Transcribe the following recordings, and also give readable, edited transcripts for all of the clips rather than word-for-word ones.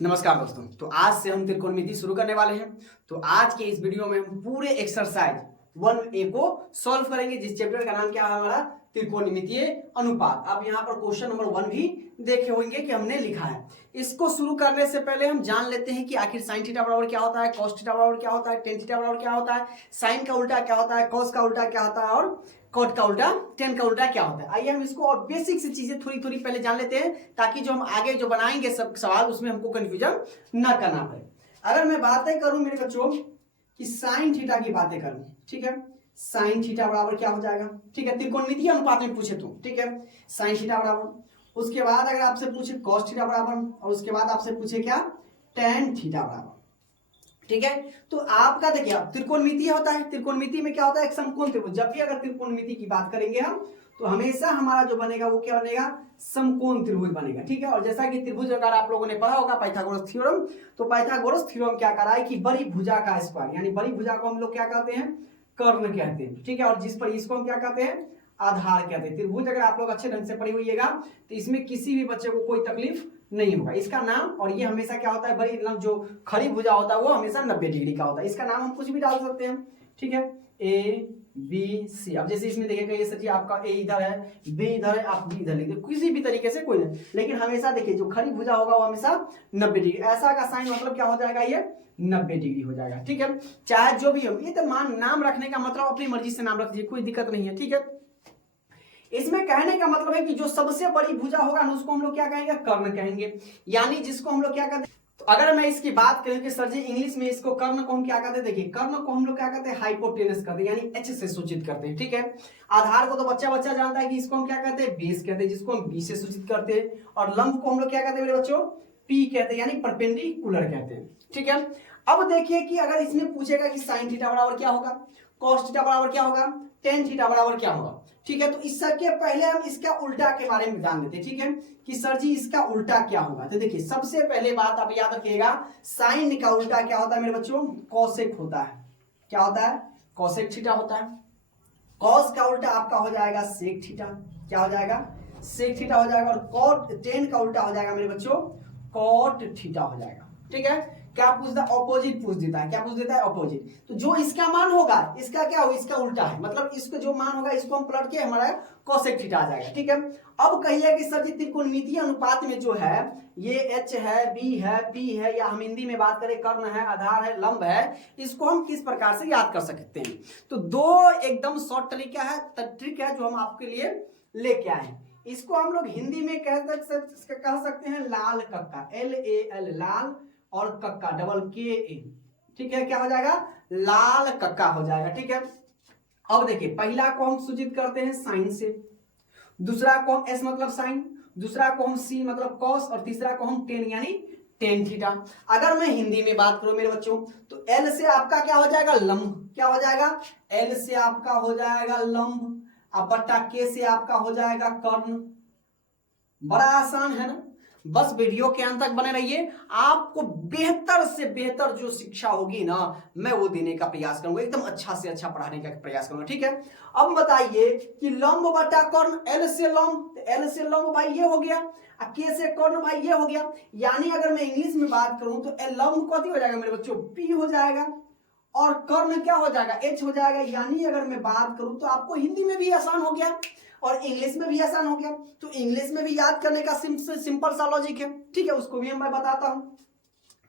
नमस्कार दोस्तों। तो आज से हम त्रिकोणमिति शुरू करने वाले हैं। तो आज के इस वीडियो में हम पूरे एक्सरसाइज 1A को सॉल्व करेंगे, जिस चैप्टर का नाम क्या है हमारा त्रिकोणमितीय अनुपात। आप यहाँ पर क्वेश्चन नंबर 1 भी देखे होंगे कि हमने लिखा है। इसको शुरू करने से पहले हम जान लेते हैं कि आखिर साइन थीटा बराबर क्या होता है, कॉस थीटा बराबर क्या होता है, टेन थीटा बराबर क्या होता है, साइन का उल्टा क्या होता है, कॉस का उल्टा क्या होता है और कॉट का उल्टा, टेन का उल्टा क्या होता है। आइए हम इसको और बेसिक सी चीजें थोड़ी थोड़ी पहले जान लेते हैं, ताकि जो हम आगे जो बनाएंगे सब सवाल उसमें हमको कंफ्यूजन ना करना पड़े। अगर मैं बातें करूं मेरे बच्चों कि साइन थीटा की बातें करूं, ठीक है, साइन थीटा बराबर क्या हो जाएगा, ठीक है, त्रिकोणमितीय अनुपात में पूछे तो, ठीक है, साइन थीटा बराबर, उसके बाद अगर आपसे पूछे कॉस थीटा बराबर, और उसके बाद आपसे पूछे क्या, टेन थीटा बराबर, ठीक है। तो आपका देखिए त्रिकोणमिति होता है, त्रिकोणमिति में क्या होता है, एक समकोण त्रिभुज। जब भी अगर त्रिकोणमिति की बात करेंगे हम तो हमेशा हमारा जो बनेगा वो क्या बनेगा, समकोण त्रिभुज बनेगा, ठीक है। और जैसा कि त्रिभुज अगर आप लोगों ने पढ़ा होगा पाइथागोरस थ्योरम, तो पाइथागोरस थ्योरम क्या करा है कि बड़ी भुजा का स्क्वायर, यानी बड़ी भुजा को हम लोग क्या कहते हैं, कर्ण कहते हैं, ठीक है। और जिस पर इसको हम क्या कहते हैं, आधार कहते हैं। त्रिभुज अगर आप लोग अच्छे ढंग से पढ़ी हुईएगा तो इसमें किसी भी बच्चे को कोई तकलीफ नहीं होगा। इसका नाम, और ये हमेशा क्या होता है, बड़ी जो खड़ी भुजा होता है वो हमेशा 90 डिग्री का होता है। इसका नाम हम कुछ भी डाल सकते हैं, ठीक है, ए बी सी। अब जैसे इसमें देखिएगा ये सच्ची आपका ए इधर है, बी इधर है, आप बी इधर लिख दो, किसी भी तरीके से कोई नहीं, लेकिन हमेशा देखिए जो खड़ी भुजा होगा वो हमेशा 90 डिग्री, ऐसा का साइन मतलब क्या हो जाएगा, ये 90 डिग्री हो जाएगा, ठीक है। चाहे जो भी हो, ये तो नाम रखने का मतलब अपनी मर्जी से नाम रख दीजिए, कोई दिक्कत नहीं है, ठीक है। इसमें कहने का मतलब है कि जो सबसे बड़ी भुजा होगा ना उसको हम लोग क्या कहेंगे, कर्ण कहेंगे, यानी जिसको हम लोग क्या कहते हैं। तो अगर मैं इसकी बात करूं कि सर जी इंग्लिश में इसको कर्ण को हम क्या कहते हैं, देखिए कर्ण को हम लोग क्या कहते हैं, हाइपोटेनस करते हैं, यानी एच से सूचित करते हैं, ठीक है। आधार को तो बच्चा बच्चा जानता है कि इसको हम क्या कहते हैं, बेस कहते हैं, जिसको हम बी से सूचित करते हैं। और लंब को हम लोग क्या कहते हैं मेरे बच्चों, पी कहते हैं, यानी परपेंडिकुलर कहते हैं, ठीक है। अब देखिए कि अगर इसमें पूछेगा कि साइन थीटा बराबर क्या होगा, कॉस थीटा बराबर क्या होगा, टेन थीटा बराबर क्या होगा, ठीक है। तो इसके पहले हम इसका उल्टा के बारे में जान लेते हैं, ठीक है, कि सर जी इसका उल्टा क्या होगा। तो देखिए सबसे पहले बात आप याद रखिएगा, साइन का उल्टा क्या होता है मेरे बच्चों, कॉसेक होता है। क्या होता है, कॉसेक थीटा होता है। कॉस का उल्टा आपका हो जाएगा सेक थीटा, क्या हो जाएगा, सेक थीटा हो जाएगा। और कॉट, टेन का उल्टा हो जाएगा मेरे बच्चों, कॉट थीटा हो जाएगा, ठीक है। क्या पूछता है, ऑपोजिट पूछ देता है, क्या पूछ देता है, ऑपोजिट। तो जो इसका मान होगा इसका क्या होगा, इसका उल्टा है, मतलब इसका जो मान होगा इसको हम पलट के हमारा कोसेक थीटा आ जाएगा, ठीक है। अब कहिए कि सर जी त्रिकोणमितीय अनुपात में जो है ये एच है, बी है, पी है, या हम हिंदी में बात करें कर्ण है, आधार है, लंब है, इसको हम किस प्रकार से याद कर सकते हैं। तो दो एकदम शॉर्ट तरीका है, ट्रिक है जो हम आपके लिए लेके आए हैं। इसको हम लोग हिंदी में कह सकते हैं लाल कक्का, LAL लाल, और कक्का डबल KA, ठीक है, क्या हो जाएगा, लाल कक्का हो जाएगा, ठीक है। अब देखिए पहला को हम सूचित करते हैं साइन से, दूसरा को हम S मतलब साइन, दूसरा को हम C मतलब कॉस, और तीसरा को हम टेन यानी टेन थीटा। अगर मैं हिंदी में बात करूं मेरे बच्चों तो L से आपका क्या हो जाएगा, लंब, क्या हो जाएगा, L से आपका हो जाएगा लंब, अब बट्टा K से आपका हो जाएगा कर्ण। बड़ा आसान है ना। बस वीडियो के अंत तक बने रहिए, आपको बेहतर से बेहतर जो शिक्षा होगी ना मैं वो देने का प्रयास करूंगा, एकदम अच्छा से अच्छा पढ़ाने का प्रयास करूंगा, ठीक है। अब बताइए कि लंब बटा कर्ण, L से लंब, L से लंब भाई ये हो गया, K से कर्ण भाई ये हो गया, यानी अगर मैं इंग्लिश में बात करूं तो लंब कथी हो जाएगा मेरे बच्चों, P हो जाएगा, और कर्ण क्या हो जाएगा, H हो जाएगा। यानी अगर मैं बात करूं तो आपको हिंदी में भी आसान हो गया और इंग्लिश में भी आसान हो गया। तो इंग्लिश में भी याद करने का सिंपल सा लॉजिक है, ठीक है, उसको भी मैं बताता हूं,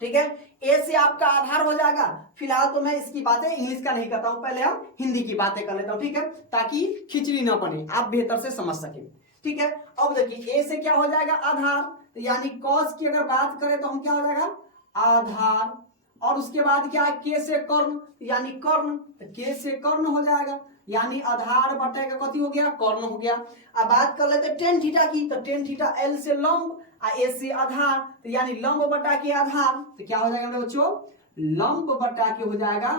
ठीक है। ए से आपका आधार हो जाएगा। फिलहाल तो मैं इसकी बातें इंग्लिश का नहीं करता हूं, पहले हम हिंदी की बातें कर लेता हूं, ठीक है, ताकि खिचड़ी ना बने, आप बेहतर से समझ सके, ठीक है। अब देखिए ए से क्या हो जाएगा, आधार, तो यानी कॉस की अगर बात करें तो हम क्या हो जाएगा, आधार, और उसके बाद क्या है, के से कर्ण, यानी कर्ण, तो के से कर्ण हो जाएगा, यानी आधार बटे का कथी हो गया, कर्ण हो गया। अब बात कर लेते टेन थीटा की, तो टेन थीटा L से लंब, A से आधार, तो यानी लंब बटा के आधार, तो क्या हो जाएगा मेरे बच्चों, लंब बटा के हो जाएगा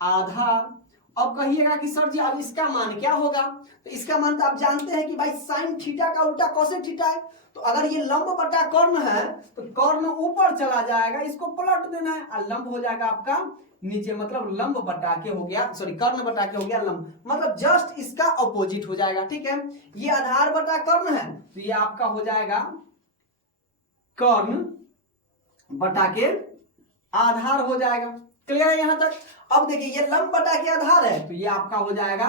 आधार। अब कहिएगा कि सर जी अब इसका मान क्या होगा, तो इसका मान तो आप जानते हैं कि भाई साइन थीटा का उल्टा कोसेक थीटा है। तो अगर ये लंब बटा कर्ण है तो कर्ण ऊपर चला जाएगा, इसको पलट देना है, और लंब हो जाएगा आपका नीचे, मतलब लंब बटा के हो गया, सॉरी कर्ण बटा के हो गया लंब, मतलब जस्ट इसका ऑपोजिट हो जाएगा, ठीक है। ये आधार बटा कर्ण है तो ये आपका हो जाएगा कर्ण बटा के आधार हो जाएगा। क्लियर है यहां तक? अब देखिए ये लंब बटा के आधार है तो ये आपका हो जाएगा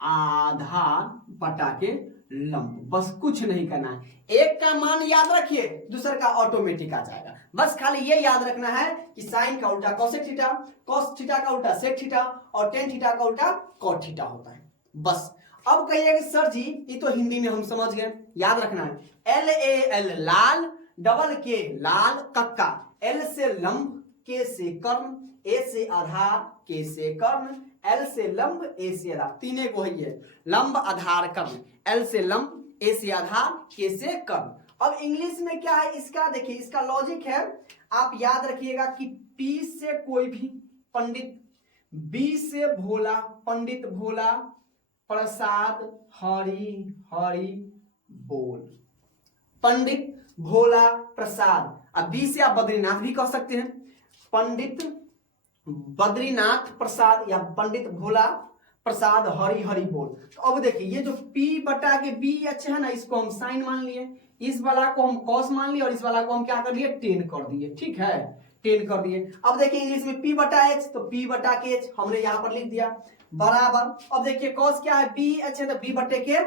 आधार बटा के लंब। बस कुछ नहीं करना है, एक का मान याद रखिए, दूसरे का ऑटोमेटिक आ जाएगा। बस खाली ये याद रखना है कि साइन का उल्टा कोसेक थीटा, कॉस थीटा का उल्टा सेक थीटा और टेन थीटा का उल्टा कॉट थीटा होता है। बस अब कहिए कि सर जी ये तो हिंदी में हम समझ गए, याद रखना है LAL लाल, डबल के लाल, कक्का, L से लंब, K से कर्ण, A से आधार, K से कर्ण, L से लंब, A से आधार, तीन को है लंब आधार कर्ण, L से लंब, A से आधार, K से कर्ण। अब इंग्लिश में क्या है इसका, देखिए इसका लॉजिक है, आप याद रखिएगा कि P से कोई भी पंडित, B से भोला, पंडित भोला, प्रसाद हरि हरि बोल, पंडित भोला प्रसाद। अब बी से आप बद्रीनाथ भी कह सकते हैं, पंडित बद्रीनाथ प्रसाद या पंडित भोला प्रसाद हरि हरि बोल। तो अब देखिए ये जो P बटा के B अच्छा है ना, इसको हम साइन मान लिए, इस वाला को हम कॉस मान लिए और इस वाला को हम क्या कर लिए, टेन कर दिए। ठीक है, टेन कर दिए। अब देखिए इंग्लिश में P बटा H, तो P बटा के H हमने यहां पर लिख दिया बराबर। अब देखिए कॉस क्या है, B H है तो B बटे के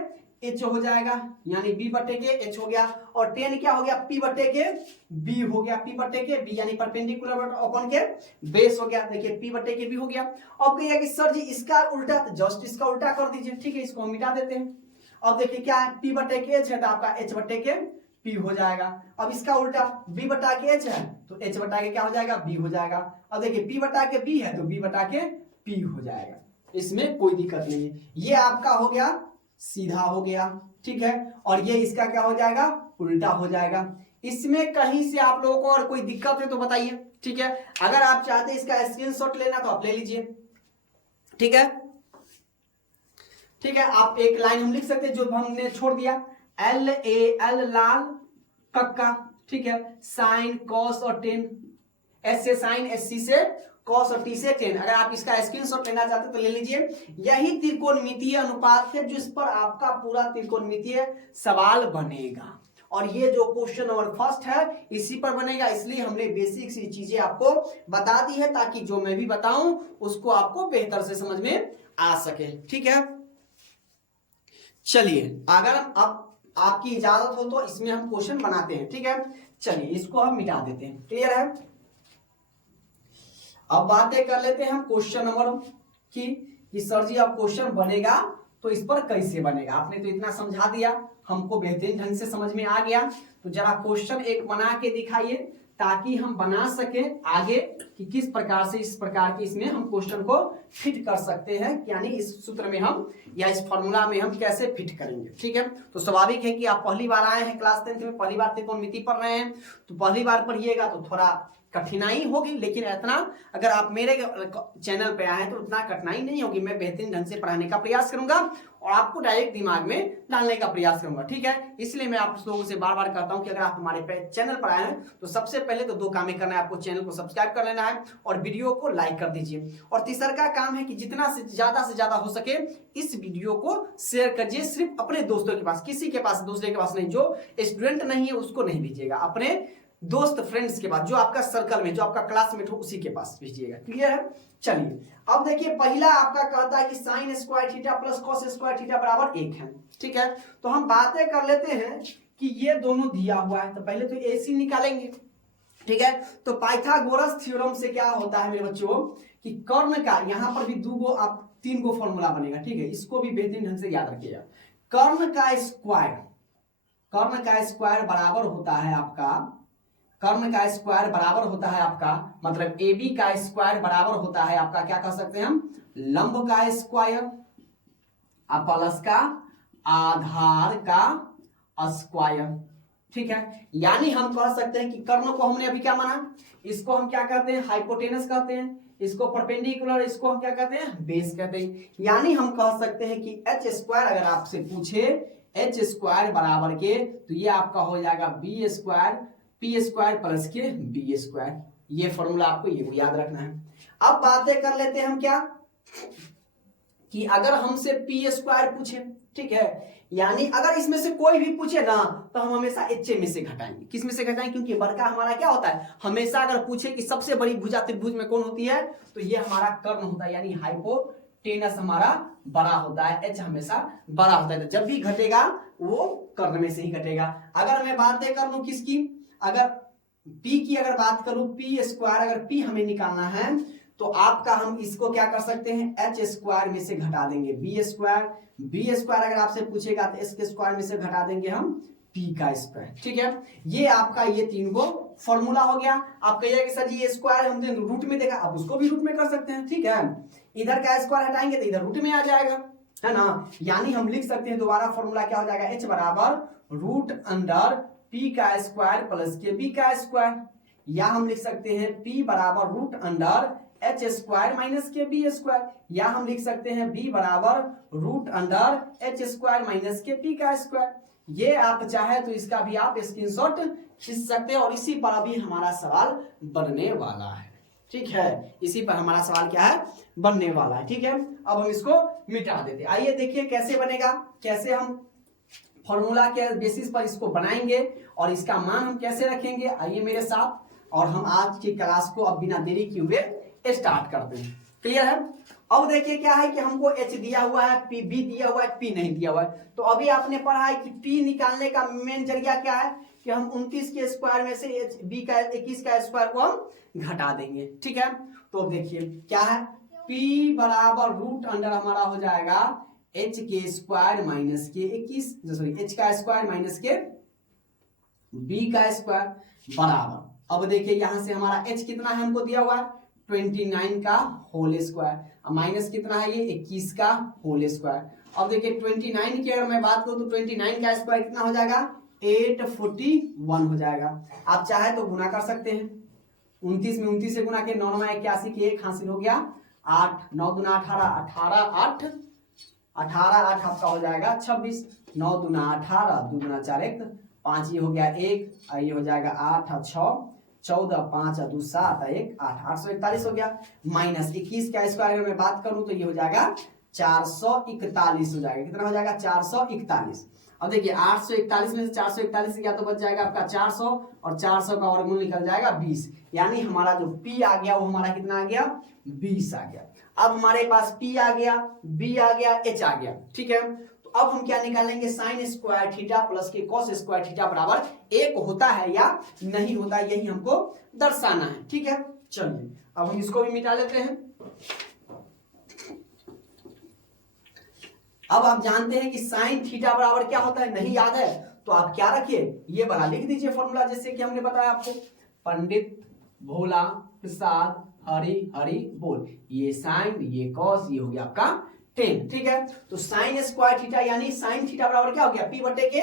H हो जाएगा, यानी B बटे के H हो गया। और टेन क्या हो गया, P बटे के B हो गया, P बटे के B यानी परपेंडिकुलर अपन के बेस हो गया। देखिए P बटे के B हो गया। अब कहिए कि सर जी इसका उल्टा, तो जस्ट इसका उल्टा कर दीजिए। ठीक है, इसको हम मिटा देते हैं। अब देखिए क्या है, P बटे के H है तो आपका H बटे के P हो जाएगा। अब इसका उल्टा B बटा के H है तो H बटा के क्या हो जाएगा, B हो जाएगा। अब देखिए P बटा के B है तो B बटा के P हो जाएगा, इसमें कोई दिक्कत नहीं है। ये आपका हो गया सीधा हो गया। ठीक है, और ये इसका क्या हो जाएगा, उल्टा हो जाएगा। इसमें कहीं से आप लोगों को और कोई दिक्कत है तो बताइए। ठीक है, अगर आप चाहते हैं इसका स्क्रीनशॉट लेना तो आप ले लीजिए। ठीक है, ठीक है, आप एक लाइन हम लिख सकते हैं जो हमने छोड़ दिया, LAL लाल, कक्का। ठीक है, साइन कॉस और टेन, S से साइन, SC से कॉस और T से टेन। अगर आप इसका स्क्रीनशॉट लेना चाहते तो ले लीजिए। यही त्रिकोणमितीय अनुपात है जो इस पर आपका पूरा त्रिकोणमितीय सवाल बनेगा, और ये जो क्वेश्चन नंबर फर्स्ट है इसी पर बनेगा। इसलिए हमने बेसिक सी चीजें आपको बता दी है ताकि जो मैं भी बताऊं उसको आपको बेहतर से समझ में आ सके। ठीक है, चलिए अगर अब आपकी इजाजत हो तो इसमें हम क्वेश्चन बनाते हैं। ठीक है, चलिए इसको हम मिटा देते हैं। क्लियर है, अब बातें कर लेते हैं हम क्वेश्चन नंबर की कि सर जी अब क्वेश्चन बनेगा तो इस पर कैसे बनेगा। आपने तो इतना समझा दिया, हमको बेहतरीन ढंग से समझ में आ गया। तो जरा क्वेश्चन एक बना के दिखाइए ताकि हम बना सके आगे कि किस प्रकार से इस प्रकार की इसमें हम क्वेश्चन को फिट कर सकते हैं, यानी इस सूत्र में हम या इस फॉर्मूला में हम कैसे फिट करेंगे। ठीक है, तो स्वाभाविक है कि आप पहली बार आए हैं क्लास 10 में, पहली बार त्रिकोणमिति पढ़ रहे हैं, तो पहली बार पढ़िएगा तो थोड़ा कठिनाई होगी, लेकिन इतना अगर आप मेरे चैनल पे आए हैं तो उतना कठिनाई नहीं होगी। मैं बेहतरीन ढंग से पढ़ाने का प्रयास करूंगा और आपको डायरेक्ट दिमाग में डालने का प्रयास करूंगा। ठीक है, इसलिए मैं आप लोगों से बार बार कहता हूं कि अगर आप हमारे चैनल पर आए हैं तो सबसे पहले तो दो काम ही करना है, आपको चैनल को सब्सक्राइब कर लेना है और वीडियो को लाइक कर दीजिए। और तीसरा का काम है कि जितना से ज्यादा हो सके इस वीडियो को शेयर करिए, सिर्फ अपने दोस्तों के पास, किसी के पास दूसरे के पास नहीं। जो स्टूडेंट नहीं है उसको नहीं भेजिएगा, अपने दोस्त फ्रेंड्स के पास, जो आपका सर्कल में, जो आपका क्लासमेट हो उसी के पास भेजिएगा। क्लियर है, चलिए अब देखिए पहला आपका कहता है कि sign square theta plus cos square theta बराबर 1 है। ठीक है, तो हम बातें कर लेते हैं कि ये दोनों दिया हुआ है, तो पहले तो AC निकालेंगे। ठीक है, तो पाइथागोरस थ्योरम से क्या होता है मेरे बच्चों कि कर्ण का, यहां पर भी तीन गो फॉर्मूला बनेगा। ठीक है, इसको भी बेहतरीन ढंग से याद रखिएगा। कर्ण का स्क्वायर बराबर होता है आपका, कर्ण का स्क्वायर बराबर होता है आपका, मतलब AB का स्क्वायर बराबर होता है आपका, क्या कह सकते हैं हम, लंब का स्क्वायर प्लस का आधार का स्क्वायर। ठीक है, यानी हम कह सकते हैं कि कर्ण को हमने अभी क्या माना, इसको हम क्या कहते हैं, हाइपोटेनस कहते हैं, इसको परपेंडिकुलर, इसको हम क्या कहते हैं, बेस कहते हैं। यानी हम कह सकते हैं कि H स्क्वायर अगर आपसे पूछे H स्क्वायर बराबर के, तो ये आपका हो जाएगा B square P square plus के B स्क्वायर। ये फॉर्मूला आपको ये याद रखना है। अब बातें कर लेते हैं हम क्या कि अगर हमसे P स्क्वायर पूछे, ठीक है, यानी अगर इसमें से कोई भी पूछे ना तो हम हमेशा एच में से घटाएंगे। किस में से घटाएंगे? क्योंकि बड़का हमारा क्या होता है, हमेशा अगर पूछे कि सबसे बड़ी भुजा त्रिभुज में कौन होती है तो ये हमारा कर्ण होता है, यानी हाइपोटेनस हमारा बड़ा होता है, एच हमेशा बड़ा होता है। तो जब भी घटेगा वो कर्ण में से ही घटेगा। अगर मैं बात कर लूं किसकी, अगर पी की अगर बात करूं, पी स्क्वायर, अगर पी हमें निकालना है तो आपका हम इसको क्या कर सकते हैं, एच स्क्वायर में से घटा देंगे बी स्क्वायर। बी स्क्वायर अगर आपसे पूछेगा तो एस के स्क्वायर में से घटा देंगे हम पी का स्क्वायर। ठीक है, ये आपका ये तीन गो फॉर्मूला हो गया। आप कहिए कि सर जी ये स्क्वायर हमने रूट में देखा, आप उसको भी रूट में कर सकते हैं। ठीक है, इधर का स्क्वायर हटाएंगे तो इधर रूट में आ जाएगा, है ना। यानी हम लिख सकते हैं दोबारा फॉर्मूला क्या हो जाएगा, एच बराबर रूट अंडर पी का स्क्वायर प्लस के बी का स्क्वायर, या हम लिख सकते हैं पी बराबर root under H square minus के बी स्क्वायर, या हम लिख सकते हैं बी बराबर root under H square minus के पी का स्क्वायर। ये आप चाहे तो इसका भी आप स्क्रीनशॉट खींच सकते हैं और इसी पर अभी हमारा सवाल बनने वाला है। ठीक है, इसी पर हमारा सवाल क्या है, बनने वाला है। ठीक है, अब हम इसको मिटा देते हैं। आइए देखिए कैसे बनेगा, कैसे हम फॉर्मूला के बेसिस पर इसको बनाएंगे और इसका मान हम कैसे रखेंगे। आइए मेरे साथ, और हम आज की क्लास को अब बिना देरी किए हुए स्टार्ट करते हैं। क्लियर है? अब देखिए क्या है कि हमको एच दिया हुआ है, पी बी दिया हुआ है, पी नहीं दिया हुआ है। तो अभी आपने पढ़ा है कि पी निकालने का मेन जरिया क्या है कि हम 29 के स्क्वायर में से एच बी का 21 का स्क्वायर को हम घटा देंगे। ठीक है, तो अब देखिए क्या है, पी बराबर रूट अंडर हमारा हो जाएगा एच के स्क्वायर माइनस के 21, सॉरी एच का स्क्वायर माइनस के बी का स्क्वायर बराबर, अब देखिए यहां से हमारा एच कितना है हमको दिया हुआ है 29 का होल स्क्वायर, माइनस कितना है ये 21 का होल स्क्वायर। अब देखिए 29 की अगर मैं बात करूं तो 29 का स्क्वायर कितना हो जाएगा 841 हो जाएगा। आप चाहे तो गुना कर सकते हैं, 29 में 29 से गुना के 9 9 81 के 1 हासिल हो गया 8, 9 दूना 18, 18 8 18 8 आपका हो जाएगा 26, 9 दूना 18, 2 दूना 4 1 5, ये हो गया 1, ये हो जाएगा 8 6 14, 5 2 7 1 8, 841 हो गया। माइनस 21 का स्क्वायर अगर मैं बात करूं तो ये हो जाएगा 441 हो जाएगा। कितना हो जाएगा 441। अब देखिए 841 में से 441 गया तो बच जाएगा आपका 400 और 400 का वर्गमूल निकल जाएगा 20, यानी हमारा जो P आ गया वो हमारा कितना आ गया 20 आ गया। अब हमारे पास P आ गया, B आ गया, H आ गया। ठीक है, तो अब हम क्या निकालेंगे, साइन स्क्वायर थीटा प्लस के कॉस स्क्वायर थीटा बराबर 1 होता है या नहीं होता, यही हमको दर्शाना है। ठीक है, चलिए अब हम इसको भी मिटा लेते हैं। अब आप जानते हैं कि साइन थीटा बराबर क्या होता है, नहीं याद है तो आप क्या रखिए, ये वाला लिख दीजिए फॉर्मूला, जैसे कि हमने बताया आपको, पंडित भोला प्रसाद हरि हरि बोल, ये साइन ये कॉस, ये हो गया आपका टेन। ठीक है, तो साइन स्क्वायर थीटा यानी साइन थीटा बराबर क्या हो गया P बटे के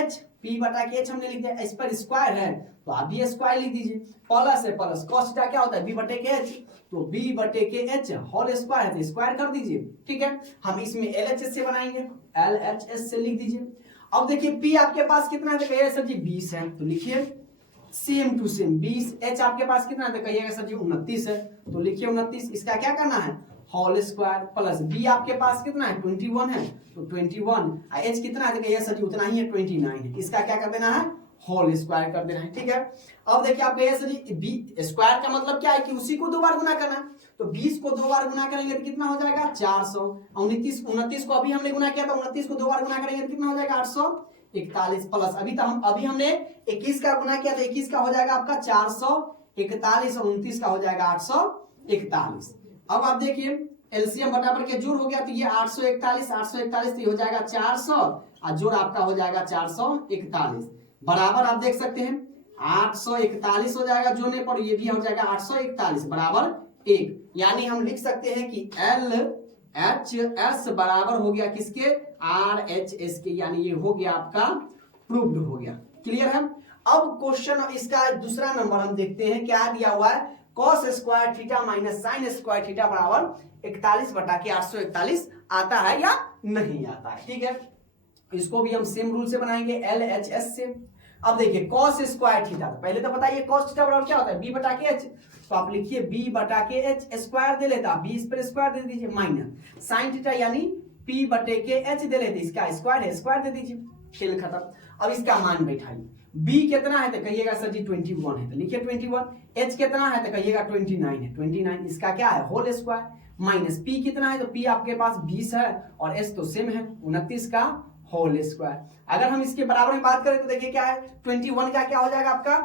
H, P बटा के H हमने लिख दिया, इस पर स्क्वायर है तो आप भी स्क्वायर लिख दीजिए, प्लस है प्लस कॉस थीटा क्या होता है B बटे के H, तो B बटे के H होल स्क्वायर है तो स्क्वायर कर दीजिए। ठीक है, हम इसमें LHS से बनाएंगे, LHS से लिख दीजिए। अब देखिए P आपके पास कितना है, कहिए सर जी 20 है तो लिखिए सेम टू सेम 20। H आपके पास कितना है तो कहिएगा सर जी 29 है तो लिखिए 29, इसका क्या करना है होल स्क्वायर, प्लस B आपके पास कितना है 21 है तो 21, H कितना है तो कहिए सर जी उतना ही है 29 है, इसका क्या कर देना है होल स्क्वायर कर देना है। ठीक है, अब देखिए आप कहिए सर जी B स्क्वायर का मतलब क्या है कि उसी को 2 बार गुना करना है, तो 20 को 2 बार गुना करेंगे तो कितना हो जाएगा 400, 29 को अभी हमने गुना किया था, 29 को 2 बार गुना करेंगे तो कितना हो जाएगा 841, प्लस अभी हमने 21 का गुना किया तो 21 का हो जाएगा आपका 441 और 29 का हो जाएगा 841। अब आप देखिए एलसीएम बटाबर के जोड़ हो गया तो ये 841 तो ये हो जाएगा 400 और जोड़ आपका हो जाएगा 441 बराबर, आप देख सकते हैं 841 हो जाएगा जोड़ने पर, ये भी हो जाएगा 841 बराबर 1, यानी हम लिख सकते हैं कि LHS बराबर हो गया किसके RHS के, यानी ये हो गया आपका प्रूव्ड हो गया। क्लियर है? अब क्वेश्चन इसका दूसरा नंबर हम देखते हैं, क्या दिया हुआ है cos square theta minus sign square theta बराबर 41 बटा के 841 आता है या नहीं आता है। ठीक है, इसको भी हम सेम रूल से बनाएंगे LHS से। अब देखिए कॉस स्क्वायर थीटा, पहले तो बताइए कॉस थीटा बराबर क्या होता है B बटा के H, तो आप लिखिए B बटा के H स्क्वायर दे लेता, B इस पर स्क्वायर दे दीजिए, माइनस साइन थीटा यानी P बटे के H दे लेते, इसका स्क्वायर है, स्क्वायर दे दीजिए, खेल खत्म। अब इसका मान बैठाइए, B कितना है तो कहिएगा सर जी 21 है, तो लिखिए 21। H कितना है तो कहिएगा 29 है, 29 इसका क्या है होल स्क्वायर, माइनस P कितना है तो P आपके पास 20 है और H तो सेम है 29 का होल स्क्वायर। अगर हम इसके बराबर में बात करें तो देखिए क्या है, 21 का क्या हो जाएगा आपका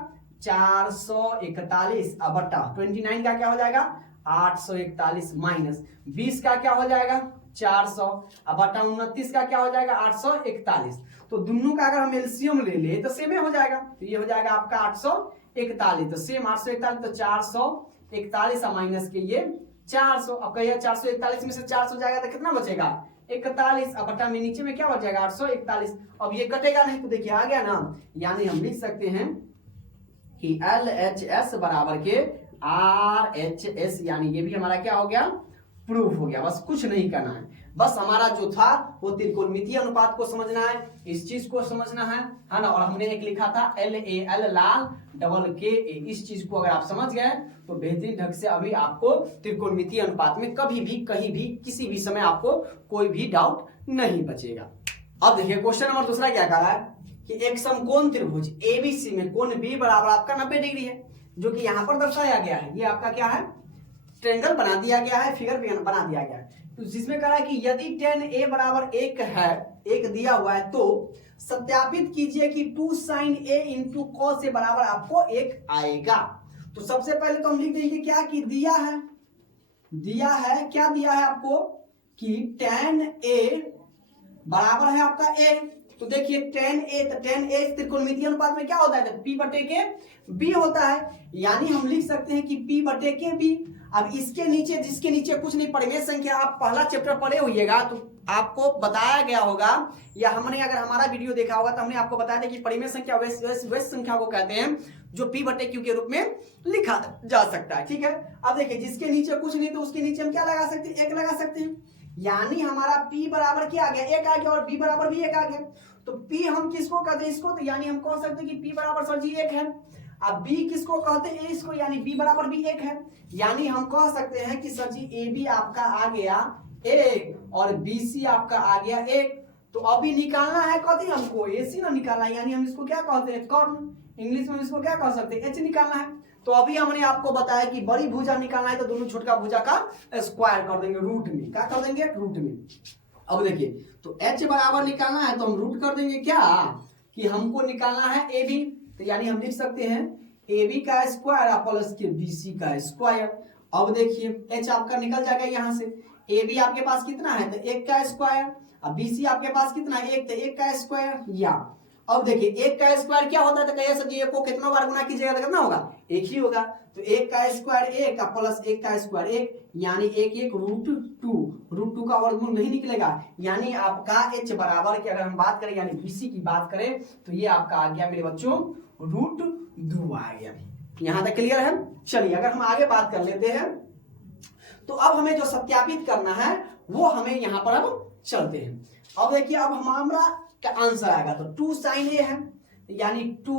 441 बटा 29 का क्या हो जाएगा 841 माइनस 20 का क्या हो जाएगा 400 बटा 29 का क्या हो जाएगा 841। तो दोनों का अगर हम एलसीएम ले ले तो सेम हो जाएगा, तो ये हो जाएगा आपका 841, तो सेम 841 तो 441 माइनस के ये 400। अब कहिए 441 में से 400 जाएगा तो कितना बचेगा 41, अब बटा में नीचे में क्या बच जाएगा 841। अब ये कटेगा नहीं तो देखिए आ गया ना, यानी हम लिख सकते हैं कि LHS बराबर के RHS, यानी ये भी हमारा क्या हो गया प्रूफ हो गया। बस कुछ नहीं करना है, बस हमारा जो था वो त्रिकोणमितीय अनुपात को समझना है, इस चीज को समझना है ना। और हमने एक लिखा था LAL लाल डबल KA, इस चीज को अगर आप समझ गए तो बेहतरीन ढंग से अभी आपको त्रिकोणमितीय अनुपात में कभी भी कहीं भी किसी भी समय आपको कोई भी डाउट नहीं बचेगा। अब देखिए क्वेश्चन नंबर दूसरा क्या कह रहा है कि एक समकोण त्रिभुज ABC में कोण B बराबर आपका 90 डिग्री है, जो कि यहाँ पर दर्शाया गया है। ये आपका क्या है ट्रायंगल बना दिया गया है, फिगर बना दिया गया है, तो जिसमें कह रहा है कि यदि tan A बराबर 1 है, 1 दिया हुआ है, तो सत्यापित कीजिए कि 2 sin A into cos A बराबर आपको 1 आएगा। तो सबसे पहले तो हम लिख देंगे क्या कि दिया है क्या दिया है आपको कि tan A बराबर है आपका A। तो देखिए tan A, तो tan A त्रिकोणमितीय अनुपात में क्या होता है P बटे के B होता है, यानी हम लिख सकते हैं कि P बटे के B। अब इसके नीचे जिसके नीचे कुछ नहीं, परिमेय संख्या आप पहला चैप्टर पढ़े होइएगा तो आपको बताया गया होगा, या हमने अगर हमारा वीडियो देखा होगा तो हमने आपको बताया था कि परिमेय संख्या वैसे संख्या को कहते हैं जो P बटे Q के रूप में लिखा जा सकता है। ठीक है, अब देखिए जिसके नीचे कुछ नहीं तो उसके नीचे हम क्या लगा सकते हैं 1 लगा सकते हैं, यानी हमारा P बराबर क्या आ गया 1 आ गया और B बराबर भी 1 आ गया। तो P हम किसको कहते हैं इसको, तो यानी हम कह सकते हैं कि P बराबर सर जी 1 है। अब B किसको कहते हैं इसको, यानी B बराबर भी 1 है, यानी हम कह सकते हैं कि सर जी AB आपका आ गया 1 और BC आपका आ गया 1। तो अभी निकालना है कथी हमको AC ना निकालना है, यानी हम इसको क्या कहते हैं कर्ण, इंग्लिश में इसको क्या कह सकते हैं H निकालना है। तो अभी हमने आपको बताया कि बड़ी भुजा निकालना है तो दोनों छोटका भुजा का स्क्वायर कर देंगे रूट में, क्या कर देंगे रूट में। अब देखिए तो H बराबर निकालना है तो हम रूट कर देंगे क्या कि हमको निकालना है AB, तो यानी हम लिख सकते हैं AB का स्क्वायर प्लस के BC का स्क्वायर। अब देखिए H आपका निकल जाएगा यहाँ से, AB आपके पास कितना है तो 1 का स्क्वायर, अब BC आपके पास कितना है 1, तो 1 का स्क्वायर या। अब देखिए 1 का स्क्वायर क्या होता है तो कहिए सर जी 1 को कितना बार गुना कीजिएगा तो कितना होगा 1 ही होगा, तो 1 का स्क्वायर 1 प्लस 1 का स्क्वायर 1, यानी 1 1 रूट 2 का वर्गमूल नहीं निकलेगा, यानी आपका H बराबर की अगर हम बात करें यानी BC की बात करें तो ये आपका आ गया मेरे बच्चों रूट 2 आ गया। यहां तक क्लियर है। चलिए अगर हम आगे बात कर लेते हैं तो अब हमें जो सत्यापित करना है वो हमें यहां पर अब चलते हैं। अब देखिए अब हमारा का आंसर आएगा तो 2 sin A है, यानी 2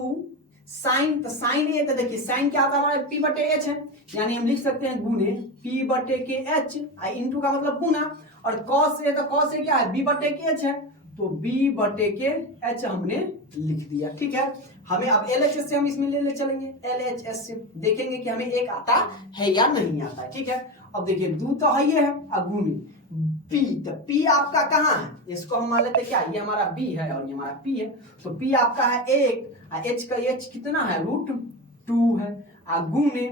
sin, तो sin A तो देखिए sin क्या आता है हमारे P बटे H है, यानी हम लिख सकते हैं गुने P बटे के H, इंटू का मतलब गुना, और cos A तो cos A क्या है B बटे के H है, तो B बटे के H हमने लिख दिया। ठीक है, हमें अब LHS से हम इसमें ले चलेंगे, LHS से देखेंगे कि हमें एक आता है या नहीं आता है। ठीक है, अब देखिए 2 तो है ये है, अब गुने P, तो P आपका कहाँ है, इसको हम मान लेते क्या ये हमारा B है और ये हमारा P है, तो P आपका है 1, H का H कितना है रूट 2 है, गुने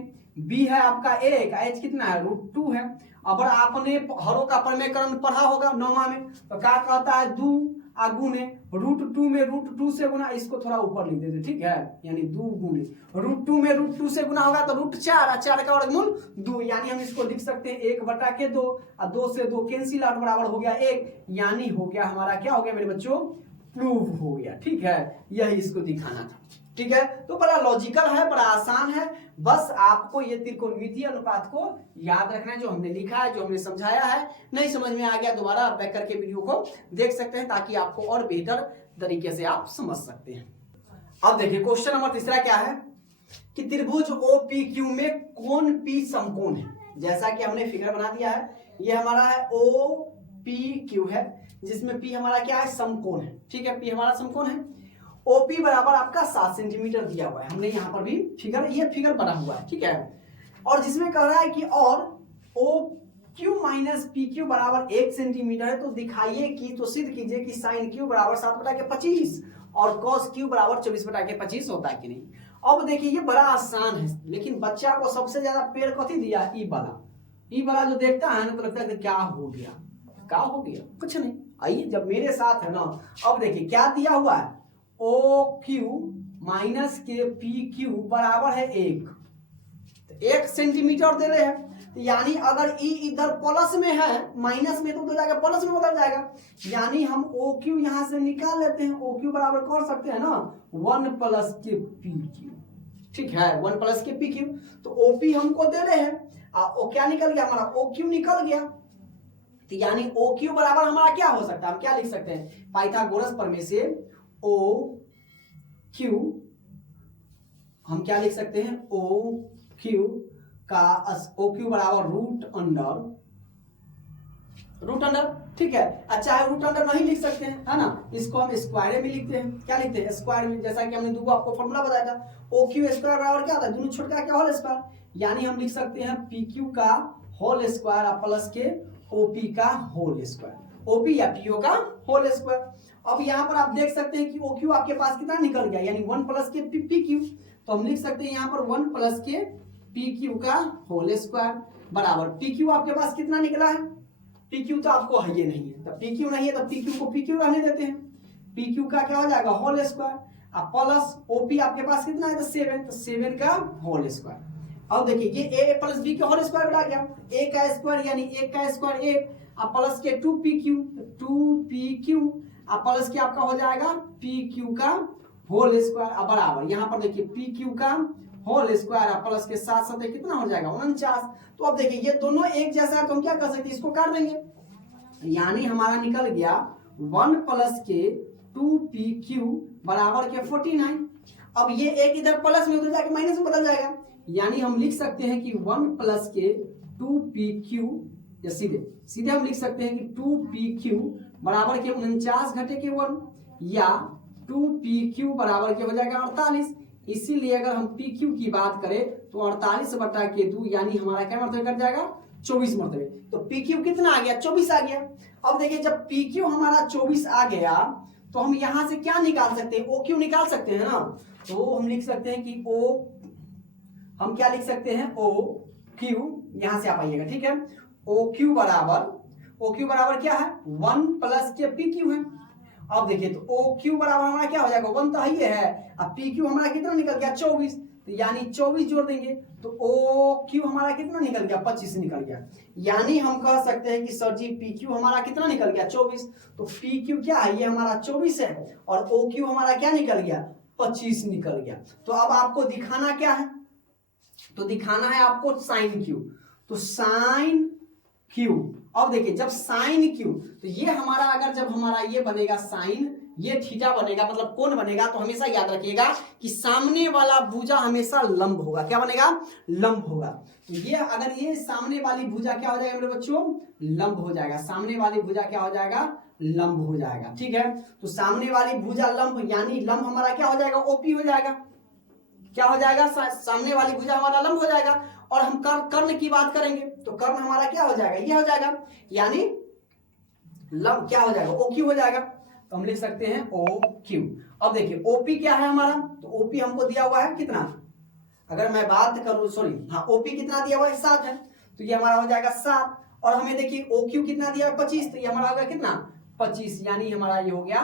B है आपका 1, H कितना है रूट 2 है। अब आपने हरों का प्रमेयकरण पढ़ा होगा 9वां में, तो क्या कहता है 2 गुने रूट 2 में रूट 2 से गुना, इसको थोड़ा ऊपर लिख देते ठीक है, यानी 2 गुने रूट 2 में रूट 2 से गुना होगा तो रूट 4, 4 का वर्गमूल 2, यानी हम इसको लिख सकते हैं 1 बटा के 2, और 2 से 2 कैंसिल आउट बराबर हो गया 1, यानी हो गया हमारा क्या हो गया मेरे बच्चों प्रूव हो गया। ठीक है, यही इसको दिखाना था। ठीक है, तो बड़ा लॉजिकल है, बड़ा आसान है, बस आपको ये त्रिकोणमितीय अनुपात को याद रखना है, जो हमने लिखा है, जो हमने समझाया है। नहीं समझ में आ गया दोबारा आप बैक करके वीडियो को देख सकते हैं, ताकि आपको और बेहतर तरीके से आप समझ सकते हैं। अब देखिए क्वेश्चन नंबर तीसरा क्या है कि त्रिभुज OPQ में कोण P समकोण है। जैसा कि हमने फिगर बना दिया है, ये हमारा है OPQ है, जिसमें P हमारा क्या है, समकोण है। ठीक है, P हमारा समकोण है। OP बराबर आपका 7 सेंटीमीटर दिया हुआ है, हमने यहाँ पर भी फिगर, ये फिगर बना हुआ है। ठीक है, और जिसमें कह रहा है कि और OQ माइनस PQ बराबर 1 सेंटीमीटर है, तो दिखाइए कि, तो सिद्ध कीजिए कि साइन Q बराबर 7/25 और कॉस Q बराबर 24/25 होता है कि नहीं। अब देखिए ये बड़ा आसान है, लेकिन बच्चा को सबसे ज्यादा पेड़ कथी दिया, ई वाला जो देखता है ना तो लगता है कि क्या हो गया, कुछ नहीं। आइए जब मेरे साथ है ना, अब देखिए क्या दिया हुआ है, OQ माइनस के PQ बराबर है 1 सेंटीमीटर दे रहे हैं। तो यानी अगर ई इधर प्लस में है, माइनस में तो जाएगा प्लस में बदल जाएगा, यानी हम OQ यहां से निकाल लेते हैं। OQ बराबर कर सकते हैं ना 1 प्लस के PQ। ठीक है, 1 प्लस के PQ। तो OP हमको दे रहे हैं, ओ क्या निकल गया हमारा, OQ निकल गया। तो यानी OQ बराबर हमारा क्या हो सकता है, हम क्या लिख सकते हैं, पाइथागोरस प्रमेय से OQ हम क्या लिख सकते हैं, OQ बराबर रूट अंडर। ठीक है, अच्छा है, रूट अंडर नहीं लिख सकते हैं, है ना, इसको हम स्क्वायर में लिखते हैं। क्या लिखते हैं, स्क्वायर में, जैसा कि हमने दूगो आपको फॉर्मूला बताया था। OQ स्क्वायर बराबर क्या होता है, दोनों छोटा क्या होल स्क्वायर, यानी हम लिख सकते हैं PQ का होल स्क्वायर प्लस के OP का होल स्क्वायर, OP या PO का होल स्क्वायर। अब यहाँ पर आप देख सकते हैं कि OQ आपके पास कितना निकल गया, यानी 1 प्लस के PQ। तो हम लिख सकते हैं यहाँ पर 1 प्लस के PQ का होल स्क्वायर बराबर PQ आपके पास कितना निकला है, PQ तो आपको है ये नहीं है, तब PQ नहीं है, तब PQ को PQ रहने देते हैं। PQ का क्या हो जाएगा, होल स्क्वायर, अब प्लस OP आपके पास कितना है, तो 7, तो 7 का होल स्क्वायर। अब देखिए ये A प्लस B का होल स्क्वायर बना गया, A का स्क्वायर यानी 1 का स्क्वायर 1, अब प्लस के 2PQ अब प्लस के आपका हो जाएगा PQ का होल स्क्वायर, अब बराबर यहाँ पर देखिए PQ का होल स्क्वायर प्लस के साथ साथ कितना हो जाएगा 49। तो अब देखिए ये दोनों एक जैसा है, तो हम क्या कर सकते हैं, इसको काट देंगे, यानी हमारा निकल गया 1 प्लस के 2PQ बराबर के 49। अब ये एक इधर प्लस में उधर जाके माइनस में बदल जाएगा, यानी हम लिख सकते हैं कि 1 प्लस के 2PQ, या सीधे हम लिख सकते हैं कि 2PQ बराबर के 49 घटे के 1, या 2PQ बराबर के हो जाएगा 48। इसीलिए अगर हम PQ की बात करें तो 48/2 यानी हमारा क्या मर्तबे कट जाएगा, 24 मर्तबे। तो PQ कितना आ गया, 24 आ गया। अब देखिए जब PQ हमारा 24 आ गया तो हम यहां से क्या निकाल सकते हैं, OQ निकाल सकते हैं ना, तो हम लिख सकते हैं कि हम क्या लिख सकते हैं, OQ, यहां से आप आइएगा। ठीक है, OQ बराबर क्या है, 1 प्लस के PQ है। अब देखिए तो OQ बराबर हमारा क्या हो जाएगा, 1 तो है, अब PQ हमारा कितना निकल गया 24, तो यानी 24 जोड़ देंगे तो OQ हमारा कितना निकल गया, 25 निकल गया। यानी हम कह सकते हैं कि सर जी PQ हमारा कितना निकल गया 24, तो PQ क्या है, ये हमारा 24 है, और OQ हमारा क्या निकल गया, 25 निकल गया। तो अब आपको दिखाना क्या है, तो दिखाना है आपको साइन Q, तो साइन Q। अब देखिए जब साइन Q, तो ये हमारा अगर जब हमारा ये बनेगा साइन, ये थीटा बनेगा मतलब कोण बनेगा, तो हमेशा याद रखिएगा कि सामने वाला भुजा हमेशा लंब होगा। क्या बनेगा, लंब होगा। तो ये अगर ये सामने वाली भुजा क्या हो जाएगा मेरे बच्चों, लंब हो जाएगा, सामने वाली भुजा क्या हो जाएगा, लंब हो जाएगा। ठीक है, तो सामने वाली भुजा लंब, यानी लंब हमारा क्या हो जाएगा, OP हो जाएगा। क्या हो जाएगा, सामने वाली भुजा हमारा लंब हो जाएगा। और हम कर्ण की बात करेंगे तो कर्ण हमारा क्या हो जाएगा, ये हो जाएगा, यानी लंब क्या हो जाएगा, OQ हो जाएगा। तो हम लिख सकते हैं OQ। अब देखिए OP क्या है हमारा, तो OP हमको दिया हुआ है कितना, अगर मैं बात करूं, सॉरी हाँ, OP कितना दिया हुआ है 7 है, तो ये हमारा हो जाएगा 7। और हमें देखिए OQ कितना दिया है 25, तो ये हमारा होगा कितना 25, यानी हमारा ये हो गया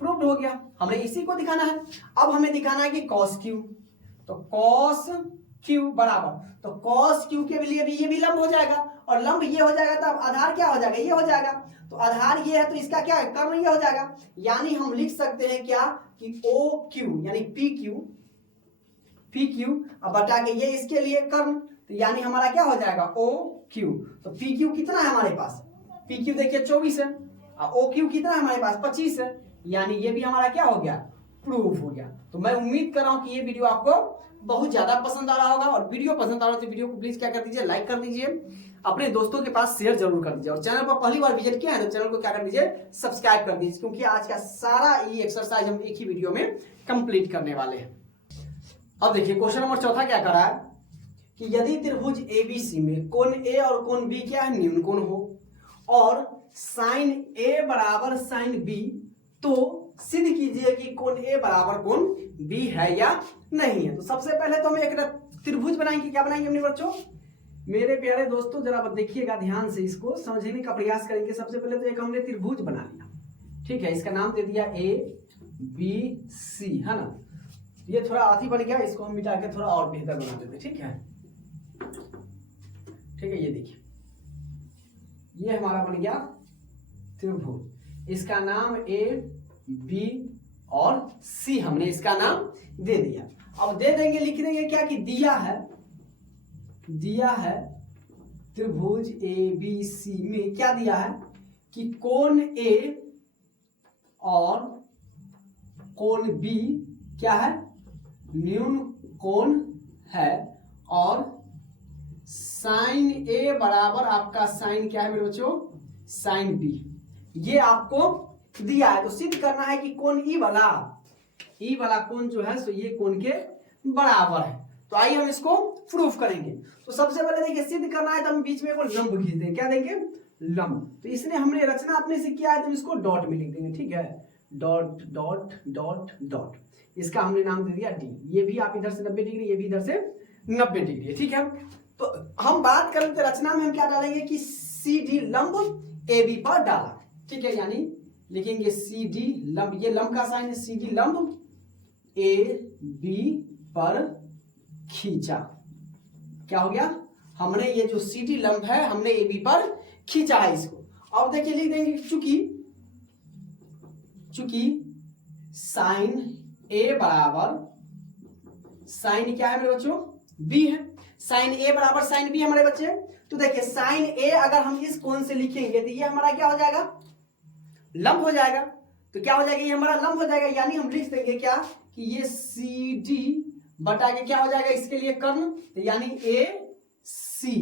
प्रूव्ड हो गया। हमें इसी को दिखाना है। अब हमें दिखाना है कि cos Q, तो cos Q बराबर, तो cos Q के लिए भी ये भी लंब हो जाएगा, और लंब ये हो जाएगा, तो अब आधार क्या हो जाएगा, ये हो जाएगा। तो आधार ये है तो इसका क्या है, कर्ण ये हो जाएगा। यानी हम लिख सकते हैं क्या कि OQ यानी PQ अब बटा के ये इसके लिए कर्ण, तो यानी हमारा क्या हो जाएगा OQ। तो PQ कितना है हमारे पास, PQ देखिए 24 है, और OQ कितना है हमारे पास 25 है, यानी ये भी हमारा क्या हो गया, प्रूफ हो गया। तो मैं उम्मीद कर रहा हूं कि ये वीडियो आपको बहुत ज्यादा पसंद आ रहा होगा, और वीडियो पसंद आ रहा है तो वीडियो को प्लीज क्या कर दीजिए, लाइक कर दीजिए। अपने दोस्तों के पास शेयर जरूर कर दीजिए और चैनल पर पहली बार विजिट किया है तो चैनल को क्या कर दीजिए, सब्सक्राइब कर दीजिए, क्योंकि आज का सारा ये एक्सरसाइज हम एक ही वीडियो में कंप्लीट करने वाले हैं। अब देखिए क्वेश्चन नंबर चौथा क्या कर रहा है कि यदि त्रिभुज एबीसी में कोण ए और कोण बी क्या है, न्यून कोण हो और साइन ए बराबर साइन बी, तो सिद्ध कीजिए कि कोण ए बराबर कोण बी है या नहीं है। तो सबसे पहले तो हम एक त्रिभुज बनाएंगे। क्या बनाएंगे अपने बच्चों? मेरे प्यारे दोस्तों जरा देखिएगा ध्यान से, इसको समझने का प्रयास करेंगे। सबसे पहले तो एक हमने त्रिभुज बना लिया, ठीक है, इसका नाम दे दिया ए बी सी, है ना। ये थोड़ा आधी बन गया, इसको हम मिटा के थोड़ा और बेहतर बना देते, ठीक है। ठीक है, ये देखिए ये हमारा बन गया त्रिभुज, इसका नाम ए बी और सी हमने इसका नाम दे दिया। अब दे देंगे, लिख देंगे क्या कि दिया है त्रिभुज ए बी सी में क्या दिया है कि कोण ए और कोण बी क्या है, न्यून कोण है और साइन ए बराबर आपका साइन क्या है मेरे बच्चों, साइन बी, ये आपको दिया है। तो सिद्ध करना है कि कोण ई वाला कोण जो है सो ये कोण के बराबर है। तो आइए हम इसको प्रूफ करेंगे। तो सबसे पहले देखिए सिद्ध करना है तो हम बीच में एक लंब खींच देंगे। क्या देंगे? लंब। तो इसने हमने रचना अपने से किया है तो इसको डॉट में लिख देंगे, ठीक है, डॉट डॉट डॉट डॉट, इसका हमने नाम दे दिया डी। ये भी आप इधर से 90 डिग्री, ये भी इधर से 90 डिग्री, ठीक है। तो हम बात करें तो रचना में हम क्या डालेंगे कि सी डी लंब ए बी पर डाला, ठीक है, यानी लिखेंगे सी डी लंब, ये लंब का साइन है, सी डी लंब ए बी पर खींचा। क्या हो गया? हमने ये जो सी डी लंब है हमने ए बी पर खींचा है इसको। अब देखिए लिख देंगे चूंकि साइन ए बराबर साइन क्या है मेरे बच्चों, बी है, साइन ए बराबर साइन बी हमारे बच्चे। तो देखिए साइन ए अगर हम इस कोण से लिखेंगे तो ये हमारा क्या हो जाएगा, लंब हो जाएगा। तो क्या हो जाएगा, ये हमारा लंब हो जाएगा, यानी हम लिख देंगे क्या कि ये सी डी बटा के क्या हो जाएगा इसके लिए कर्ण, तो यानी ए सी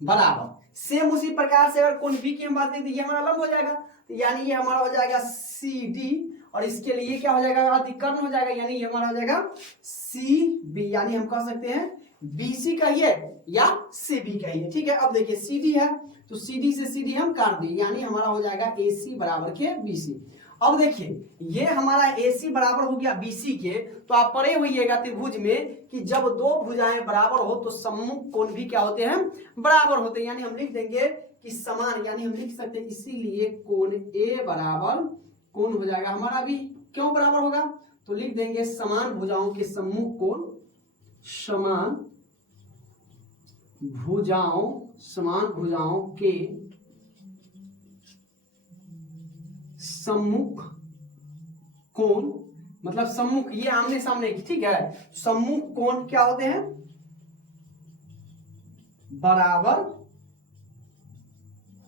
बराबर सेम उसी प्रकार से अगर कोण बी की हम बात करें तो ये हमारा लंब हो जाएगा, तो यानी ये हमारा हो जाएगा सी डी और इसके लिए क्या हो जाएगा अतिकर्ण हो जाएगा, यानी ये हमारा हो जाएगा सी बी, यानी हम कह सकते हैं बी सी कहिए या सी बी कहिए, ठीक है। अब देखिए सी डी है तो सी डी से सी डी हम काट दिए, यानी हमारा हो जाएगा ए सी बराबर के बी सी। अब देखिए ये हमारा AC बराबर हो गया BC के, तो आप पढ़े होइएगा त्रिभुज में कि जब दो भुजाएं बराबर हो तो सम्मुख कोण भी क्या होते हैं, बराबर होते हैं, यानी हम लिख देंगे कि समान, यानी हम लिख सकते हैं इसीलिए कोण A बराबर कोण हो जाएगा हमारा भी, क्यों बराबर होगा, तो लिख देंगे समान भुजाओं के सम्मुख कोण, समान भुजाओं के सम्मुख कोण, मतलब सम्मुख ये आमने सामने की, ठीक है, सम्मुख कोण क्या होते हैं, बराबर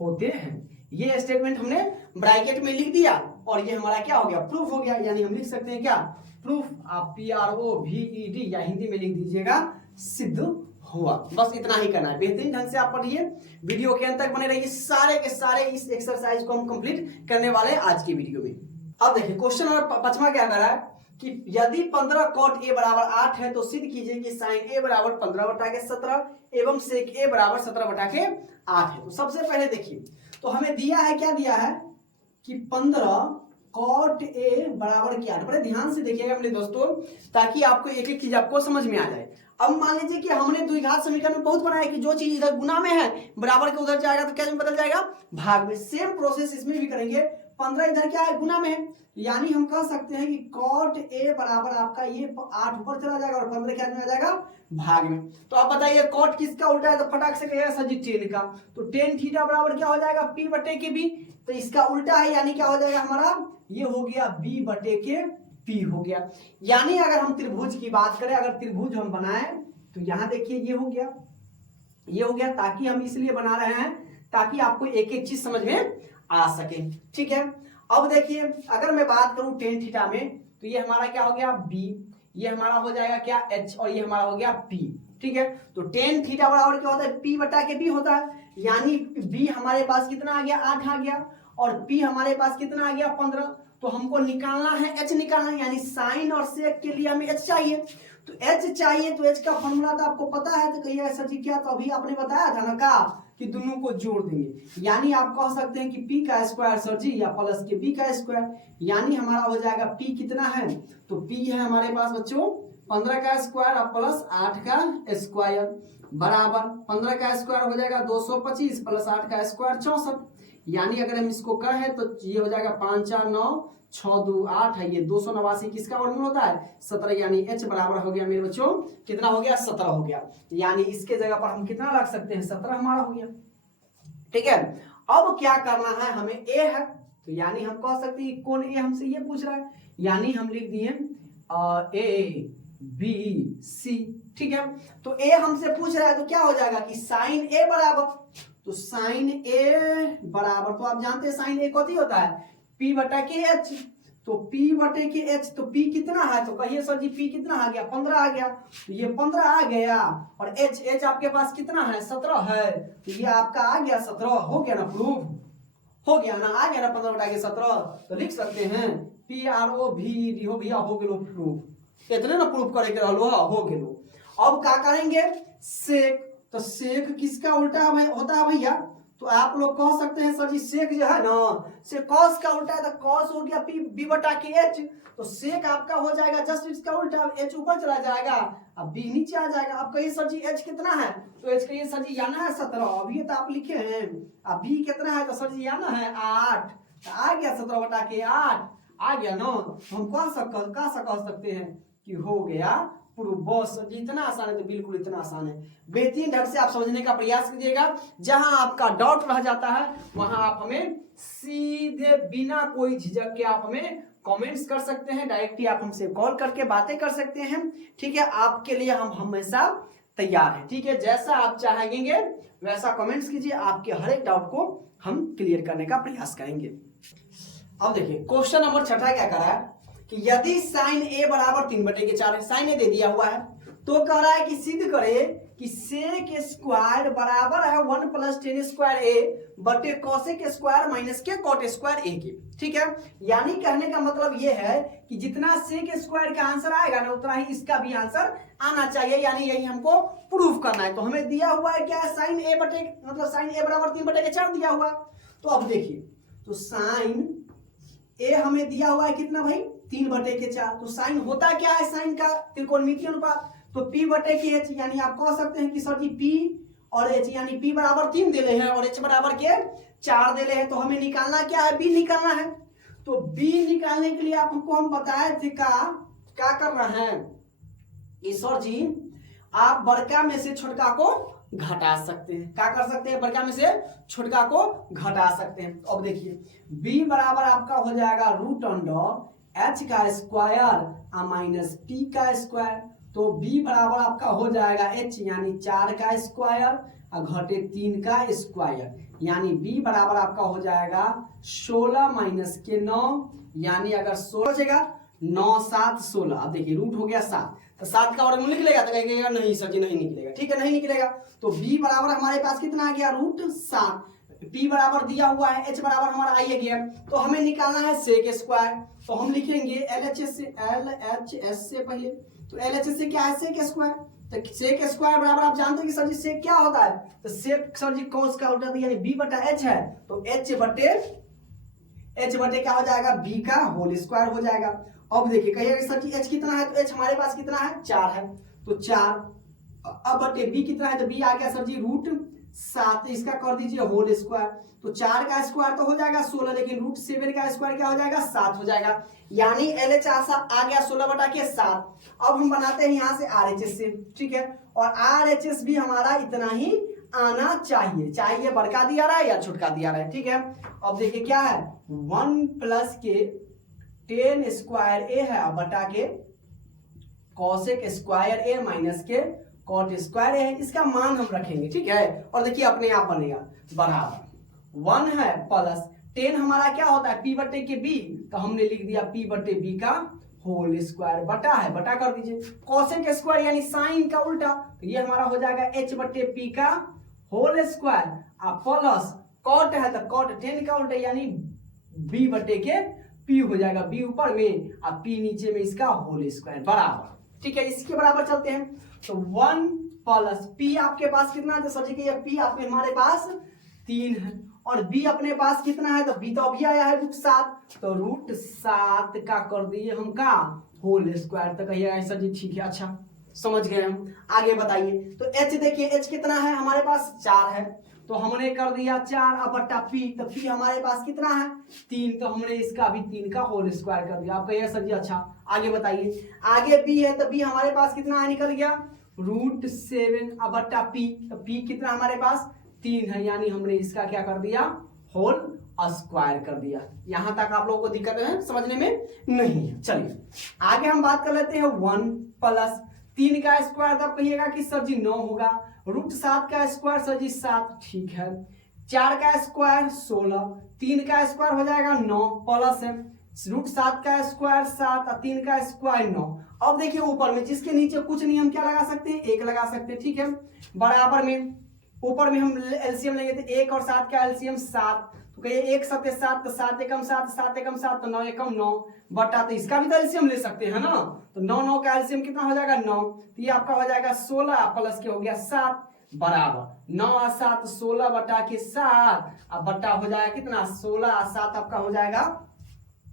होते हैं। ये स्टेटमेंट हमने ब्रैकेट में लिख दिया और ये हमारा क्या हो गया, प्रूफ हो गया, यानी हम लिख सकते हैं क्या, प्रूफ, आप PROVED या हिंदी में लिख दीजिएगा सिद्ध हुआ। बस इतना ही करना है, बेहतरीन ढंग से आप पढ़िए, वीडियो के अंत तक बने रहिए, सारे के सारे इस एक्सरसाइज को हम कंप्लीट करने वाले हैं आज की वीडियो में। अब देखिए क्वेश्चन नंबर 5वां क्या कर रहा है कि यदि 15 cot A बराबर 8 है तो सिद्ध कीजिए कि sin A बराबर 15/17 एवं sec A बराबर 17/8 है। तो सबसे पहले देखिए, तो हमें दिया है, क्या दिया है कि 15 cot A बराबर क्या है। बड़े ध्यान से देखिएगा मेरे दोस्तों, ताकि आपको एक एक चीज आपको समझ में आ जाए। अब मान लीजिए कि हमने द्विघात समीकरण में बहुत बनाया कि जो चीज इधर गुना में है बराबर के उधर जाएगा तो क्या में बदल जाएगा, भाग में। सेम प्रोसेस इसमें भी करेंगे। 15 इधर क्या है, गुना में है, यानी हम कह सकते हैं कि cot A बराबर आपका ये 8 ऊपर चला जाएगा और 15 क्या में आ जाएगा, भाग में। तो आप बताइए cot किसका उल्टा है, तो फटाक से कहिएगा सर जी tan का। तो tan थीटा बराबर क्या हो जाएगा, P बटे के B, तो इसका उल्टा है, यानी क्या हो जाएगा हमारा, ये हो गया B बटे के P हो गया। यानी अगर हम त्रिभुज की बात करें, अगर त्रिभुज हम बनाए तो यहाँ देखिए ये हो गया, ताकि हम इसलिए बना रहे हैं ताकि आपको एक एक चीज समझ में आ सके, ठीक है। अब देखिए अगर मैं बात करूं tan थीटा में तो ये हमारा क्या हो गया B, ये हमारा हो जाएगा क्या H और ये हमारा हो गया P। ठीक है। तो टेन थीटा बराबर क्या होता है, पी बटा के बी होता है, यानी बी हमारे पास कितना आ गया, 8 आ गया, और पी हमारे पास कितना आ गया, 15। तो हमको निकालना है एच निकालना है, यानी साइन और सेक के लिए हमें एच चाहिए। तो एच चाहिए, तो एच का फॉर्मूला तो आपको पता है, तो कहिएगा सर जी क्या, तो अभी आपने बताया था ना का कि दोनों को जोड़ देंगे, यानी आप कह सकते हैं कि पी का स्क्वायर सर जी या प्लस के बी का स्क्वायर, यानी हमारा हो जाएगा पी कितना है, तो पी है हमारे पास बच्चों 15 का स्क्वायर और प्लस 8 का स्क्वायर बराबर 15 का स्क्वायर हो जाएगा 225 प्लस 8 का स्क्वायर 64, यानी अगर हम इसको कहें तो ये हो जाएगा 5 4 9 6 2 8 है, ये 289 किसका वर्गमूल होता है 17, यानी h बराबर हो गया मेरे बच्चों कितना हो गया 17 हो गया, यानी इसके जगह पर हम कितना रख सकते हैं 17 हमारा हो गया। ठीक है, अब क्या करना है हमें, a है तो यानी हम कह सकते हैं कौन a हमसे ये पूछ रहा है, यानी हम लिख दिए a b c। ठीक है, तो a हमसे पूछ रहा है तो क्या हो जाएगा कि साइन a बराबर, तो साइन a बराबर, तो आप जानते हैं साइन a कथी होता है p बटा के h, तो p बटे के h, तो p कितना है, तो कहिए सर जी p कितना आ गया 15 आ गया, तो ये 15 आ गया, और h आपके पास कितना है 17 है, तो ये आपका आ गया 17, हो गया ना प्रूफ, हो गया ना, आ गया ना 15 बटा के 17, तो लिख सकते हैं PROV हो भैया, हो गया प्रूफ, इतने ना प्रूफ करे के हो गया। अब क्या करेंगे सेक, तो सेक किसका उल्टा होता है भैया, तो आप लोग कह सकते हैं सर जी सेक जो है ना से कॉस का उल्टा है, तो कॉस हो गया पी बी बटा के एच, तो सेक आपका हो जाएगा जस्ट इसका उल्टा, एच ऊपर चला जाएगा अब बी नीचे आ जाएगा। अब कहिए सर जी एच कितना है, तो एच कहिए सर जी याना है 17, अभी तो आप लिखे हैं, अब बी कितना है, तो सर जी याना है 8, तो आ गया 17 बटा के 8 आ गया ना, हम कह सकते हैं कि हो गया प्रूफ। बस इतना आसान है, तो बिल्कुल इतना आसान है, बेहतरीन ढंग से आप समझने का प्रयास कीजिएगा, जहां आपका डाउट रह जाता है वहां आप हमें सीधे बिना कोई झिझक के आप हमें कमेंट्स कर सकते हैं, डायरेक्टली आप हमसे कॉल करके बातें कर सकते हैं। ठीक है, आपके लिए हम हमेशा तैयार हैं। ठीक है, जैसा आप चाहेंगे वैसा कमेंट्स कीजिए, आपके हर एक डाउट को हम क्लियर करने का प्रयास करेंगे। अब देखिए क्वेश्चन नंबर 6 क्या करा है कि यदि साइन a बराबर 3/4 है, साइन a दे दिया हुआ है, तो कह रहा है कि सिद्ध करे कि सेक स्क्वायर बराबर है 1 + tan स्क्वायर a बटे कोसेक स्क्वायर माइनस के कॉट स्क्वायर a के। ठीक है, यानी कहने का मतलब ये है कि जितना सेक स्क्वायर का आंसर आएगा ना उतना ही इसका भी आंसर आना चाहिए, यानी यही हमको प्रूफ करना है। तो हमें दिया हुआ है क्या है, साइन a बटे मतलब साइन a बराबर 3/4 दिया हुआ। तो अब देखिए, तो साइन a हमें दिया हुआ है कितना भाई 3/4, तो साइन होता क्या है, साइन का त्रिकोणमितीय अनुपात, तो p बटे के h, यानी आप कह सकते हैं कि सर जी p और h, यानी p बराबर 3 दे रहे हैं और h बराबर के 4 दे रहे हैं, तो हमें निकालना क्या है, b निकालना है। तो b निकालने के लिए आपको हम बताए थे क्या करना है, सर जी आप बड़का में से छोटका को घटा सकते हैं, क्या कर सकते हैं, बड़का में से छोटका को घटा सकते हैं। अब देखिए b बराबर आपका हो जाएगा √h का स्क्वायर माइनस p का स्क्वायर, तो b बराबर आपका हो जाएगा h यानी 4 का स्क्वायर और घटे 3 का स्क्वायर, यानी b बराबर आपका हो जाएगा 16 माइनस के 9, यानी अगर 16 बचेगा 9 7 16, अब देखिए रूट हो गया 7, तो 7 का वर्गमूल निकलेगा, तो कहेंगे नहीं सर जी नहीं निकलेगा। ठीक है, नहीं निकलेगा, तो b बराबर हमारे पास कितना आ गया √7, p बराबर दिया हुआ है, h बराबर हमारा आई गया, तो हमें निकालना है सेक स्क्वायर, तो हम लिखेंगे LHS से पहले, तो LHS से क्या है सेक स्क्वायर, तो सेक स्क्वायर बराबर आप जानते हैं कि सर जी सेक क्या होता है, तो सेक सर जी कॉस का उल्टा यानी b बटा h है, तो h बटे क्या हो जाएगा b का होल स्क्वायर हो जाएगा। अब देखिए कहिए सर जी h कितना है, तो h हमारे पास कितना है 4 है, तो 4, अब बटे b कितना है, तो b आ गया सर जी √7, इसका कर दीजिए होल स्क्वायर, तो 4 का स्क्वायर तो हो जाएगा 16, लेकिन √7 का स्क्वायर क्या हो जाएगा 7 हो जाएगा, यानी LH आ गया 16/7। अब हम बनाते हैं यहाँ से RHS से, ठीक है, और RHS भी हमारा इतना ही आना चाहिए, चाहे बड़का दिया रहा है या छोटका दिया रहा है। ठीक है, अब देखिए क्या है 1 + के tan स्क्वायर a है बटा के कोसेक स्क्वायर a माइनस के कॉट स्क्वायर है, इसका मान हम रखेंगे। ठीक है, और देखिए अपने आप बनेगा बराबर 1 है प्लस tan हमारा क्या होता है p बटे के b, तो हमने लिख दिया p बटे b का होल स्क्वायर, बटा है बटा कर दीजिए, कोसेक स्क्वायर यानी साइन का उल्टा, तो ये हमारा हो जाएगा h बटे p का होल स्क्वायर, अब प्लस कॉट है तो कॉट 10 का उल्टा यानी b बटे के p हो जाएगा, b ऊपर में और p नीचे में इसका होल स्क्वायर बराबर। ठीक है, इसके बराबर चलते हैं तो 1 प्लस p आपके पास कितना है तो समझिए कि ये p आपके हमारे पास 3 है और b अपने पास कितना है तो b तो अभी आया है √7, तो √7 का कर दिए हम का होल स्क्वायर। तो कहिएगा सर जी ठीक है, अच्छा समझ गए हम। आगे बताइए तो h देखिए h कितना है हमारे पास 4 है, तो हमने कर दिया 4 अब बट्टा p, तो p हमारे पास कितना है 3, तो हमने इसका भी 3 का होल स्क्वायर कर दिया। आप कहिए सर जी अच्छा। आगे बताइए, आगे b है तो b हमारे पास कितना है निकल गया √7 अब बट्टा p, तो p कितना हमारे पास 3 है, यानी हमने इसका क्या कर दिया होल स्क्वायर कर दिया। यहां तक आप लोगों को दिक्कत है समझने में नहीं है। चलिए आगे हम बात कर लेते हैं 1 प्लस 3 का स्क्वायर, तब कहिएगा कि सर जी 9 होगा, √7 का स्क्वायर सर जी 7, ठीक है, 4 का स्क्वायर 16, 3 का स्क्वायर हो जाएगा 9 प्लस है √7 का स्क्वायर 7 और 3 का स्क्वायर 9। अब देखिए ऊपर में जिसके नीचे कुछ नहीं हम क्या लगा सकते हैं 1 लगा सकते हैं, ठीक है, बराबर में ऊपर में हम एलसीएम लेंगे तो 1 और 7 का एलसीएम 7, तो कहिए 1 7 7 तो 7 एकम 7 7 एकम 7 तो 9 एकम 9 बटा, तो इसका भी तो एलसीएम ले सकते हैं ना, तो 9 9 का एलसीएम कितना हो जाएगा 9, तो ये आपका हो जाएगा 16 प्लस के हो गया 7 बराबर 9 और 7 16 बटा के 7, अब बटा हो जाएगा कितना 16 और 7 आपका हो जाएगा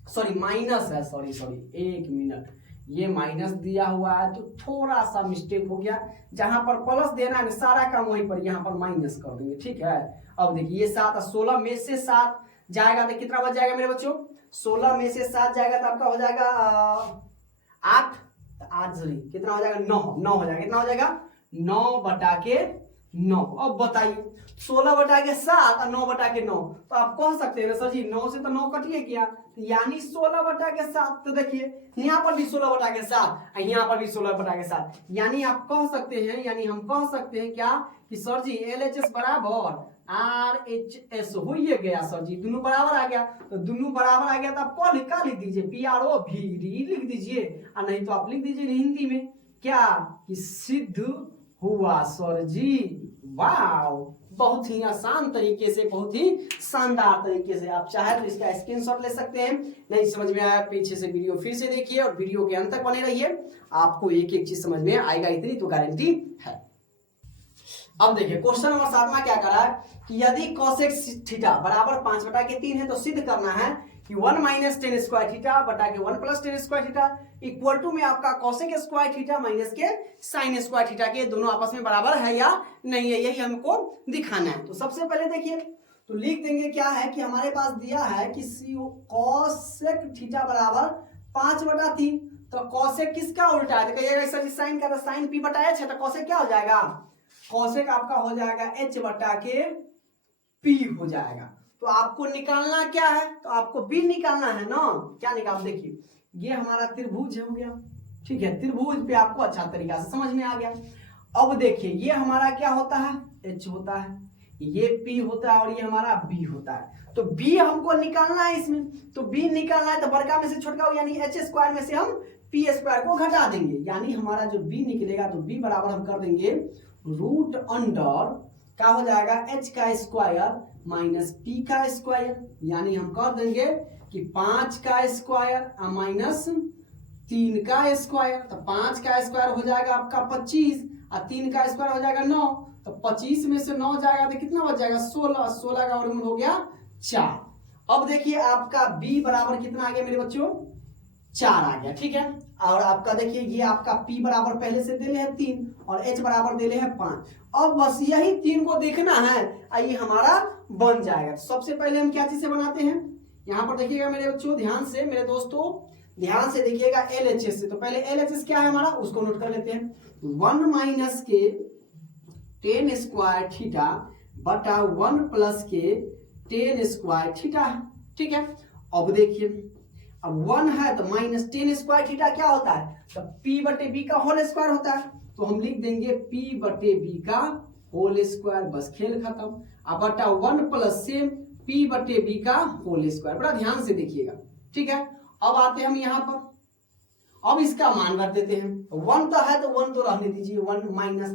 सॉरी माइनस है, सॉरी 1 मिनट, ये माइनस दिया हुआ है तो थोड़ा सा मिस्टेक हो गया, जहां पर प्लस देना है सारा काम वहीं पर यहाँ पर माइनस कर देंगे, ठीक है। अब देखिए ये 7 और 16 में से 7 जाएगा तो कितना बच जाएगा मेरे बच्चों 16 में से 7 जाएगा तो आपका हो जाएगा 8, तो 8 कितना हो जाएगा 9 हो जाएगा, कितना हो जाएगा 9 बटा के 9। अब बताइए 16 बटा के 7 और 9 बटा के 9, तो आप कह सकते हैं सर जी 9 से तो 9 कटिए क्या, यानी 16 बटा के 7, तो देखिए यहाँ पर भी 16 बटा के 7 यहाँ पर भी 16 बटा के 7, यानी आप कह सकते हैं, यानी हम कह सकते हैं क्या कि सर जी LHS बराबर RHS हो ही गया सर जी, दोनों बराबर आ गया, तो दोनों बराबर आ गया तो आप कौन लिखा लिख दीजिए PROVD लिख दीजिए, और नहीं तो आप लिख दीजिए हिंदी में क्या कि सिद्ध हुआ सर जी। वाओ, बहुत ही आसान तरीके से, बहुत ही शानदार तरीके से, आप चाहे तो इसका स्क्रीनशॉट ले सकते हैं। नहीं समझ में आया पीछे से वीडियो फिर से देखिए और वीडियो के अंत तक बने रहिए, आपको एक एक चीज समझ में आएगा, इतनी तो गारंटी है। अब देखिए क्वेश्चन नंबर 7 क्या करा है कि यदि कोसेक थीटा बराबर 5 बटा के 3 है तो सिद्ध करना है कि 1 माइनस टेन स्क्वायर थीटा बटा के 1 plus tan square theta equal to में आपका कोसेक स्क्वायर थीटा माइनस के साइन स्क्वायर थीटा के दोनों आपस में बराबर है या नहीं है, यही हमको दिखाना है। तो सबसे पहले देखिए तो लिख देंगे क्या है कि हमारे पास दिया है कि कोसेक थीटा बराबर 5 बटा 3, तो कोसेक किसका उल्टा है, तो कहिएगा सर साइन का, तो साइन p बटा h है, तो कोसेक क्या हो जाएगा, कोसेक आपका हो जाएगा h बटा के p हो जाएगा। तो आपको निकालना क्या है, तो आपको b निकालना है ना, क्या निकाल, देखिए ये हमारा त्रिभुज हो गया, ठीक है, त्रिभुज पे आपको अच्छा तरीका से समझ में आ गया। अब देखिए ये हमारा क्या होता है h होता है, ये p होता है और ये हमारा b होता है, तो b हमको निकालना है इसमें, तो b निकालना है तो बड़का में से छोटका यानी h स्क्वायर में से हम p स्क्वायर को घटा देंगे, यानी हमारा जो b निकलेगा तो b बराबर हम कर देंगे रूट अंडर क्या हो जाएगा h का स्क्वायर माइनस p का स्क्वायर, यानी हम कर देंगे कि 5 का स्क्वायर माइनस 3 का स्क्वायर, तो 5 का स्क्वायर हो जाएगा आपका 25 और 3 का स्क्वायर हो जाएगा 9, तो 25 में से 9 जाएगा तो कितना बच जाएगा 16, 16 का वर्गमूल हो गया 4। अब देखिए आपका b बराबर कितना आ गया मेरे बच्चों 4 आ गया, ठीक है, और आपका देखिए ये आपका p बराबर पहले से दे ले है 3 और h बराबर दे ले है 5। अब बस यही 3 को देखना है, आइए हमारा बन जाएगा। तो सबसे पहले हम क्या चीज से बनाते हैं, यहाँ पर देखिएगा मेरे बच्चों ध्यान से, मेरे दोस्तों ध्यान से देखिएगा LHS से, तो पहले LHS क्या है हमारा उसको नोट कर लेते हैं, 1 माइनस के टेन स्क्वायर थीटा बटा 1 प्लस के टेन स्क्वायर थीटा है, ठीक है। अब देखिए अब 1 है तो माइनस टेन स्क्वायर थीटा क्या होता है, तो p बटे b का होल स्क्वायर होता है, तो हम लिख देंगे p बटे b का होल स्क्वायर, बस खेल खत्म। अब बटा 1 प्लस से p बटे b का होल स्क्वायर, बड़ा ध्यान से देखिएगा, ठीक है। अब आते हैं हम यहाँ पर, अब इसका मान रख देते हैं, 1 तो है तो 1 तो रहने दीजिए, 1 माइनस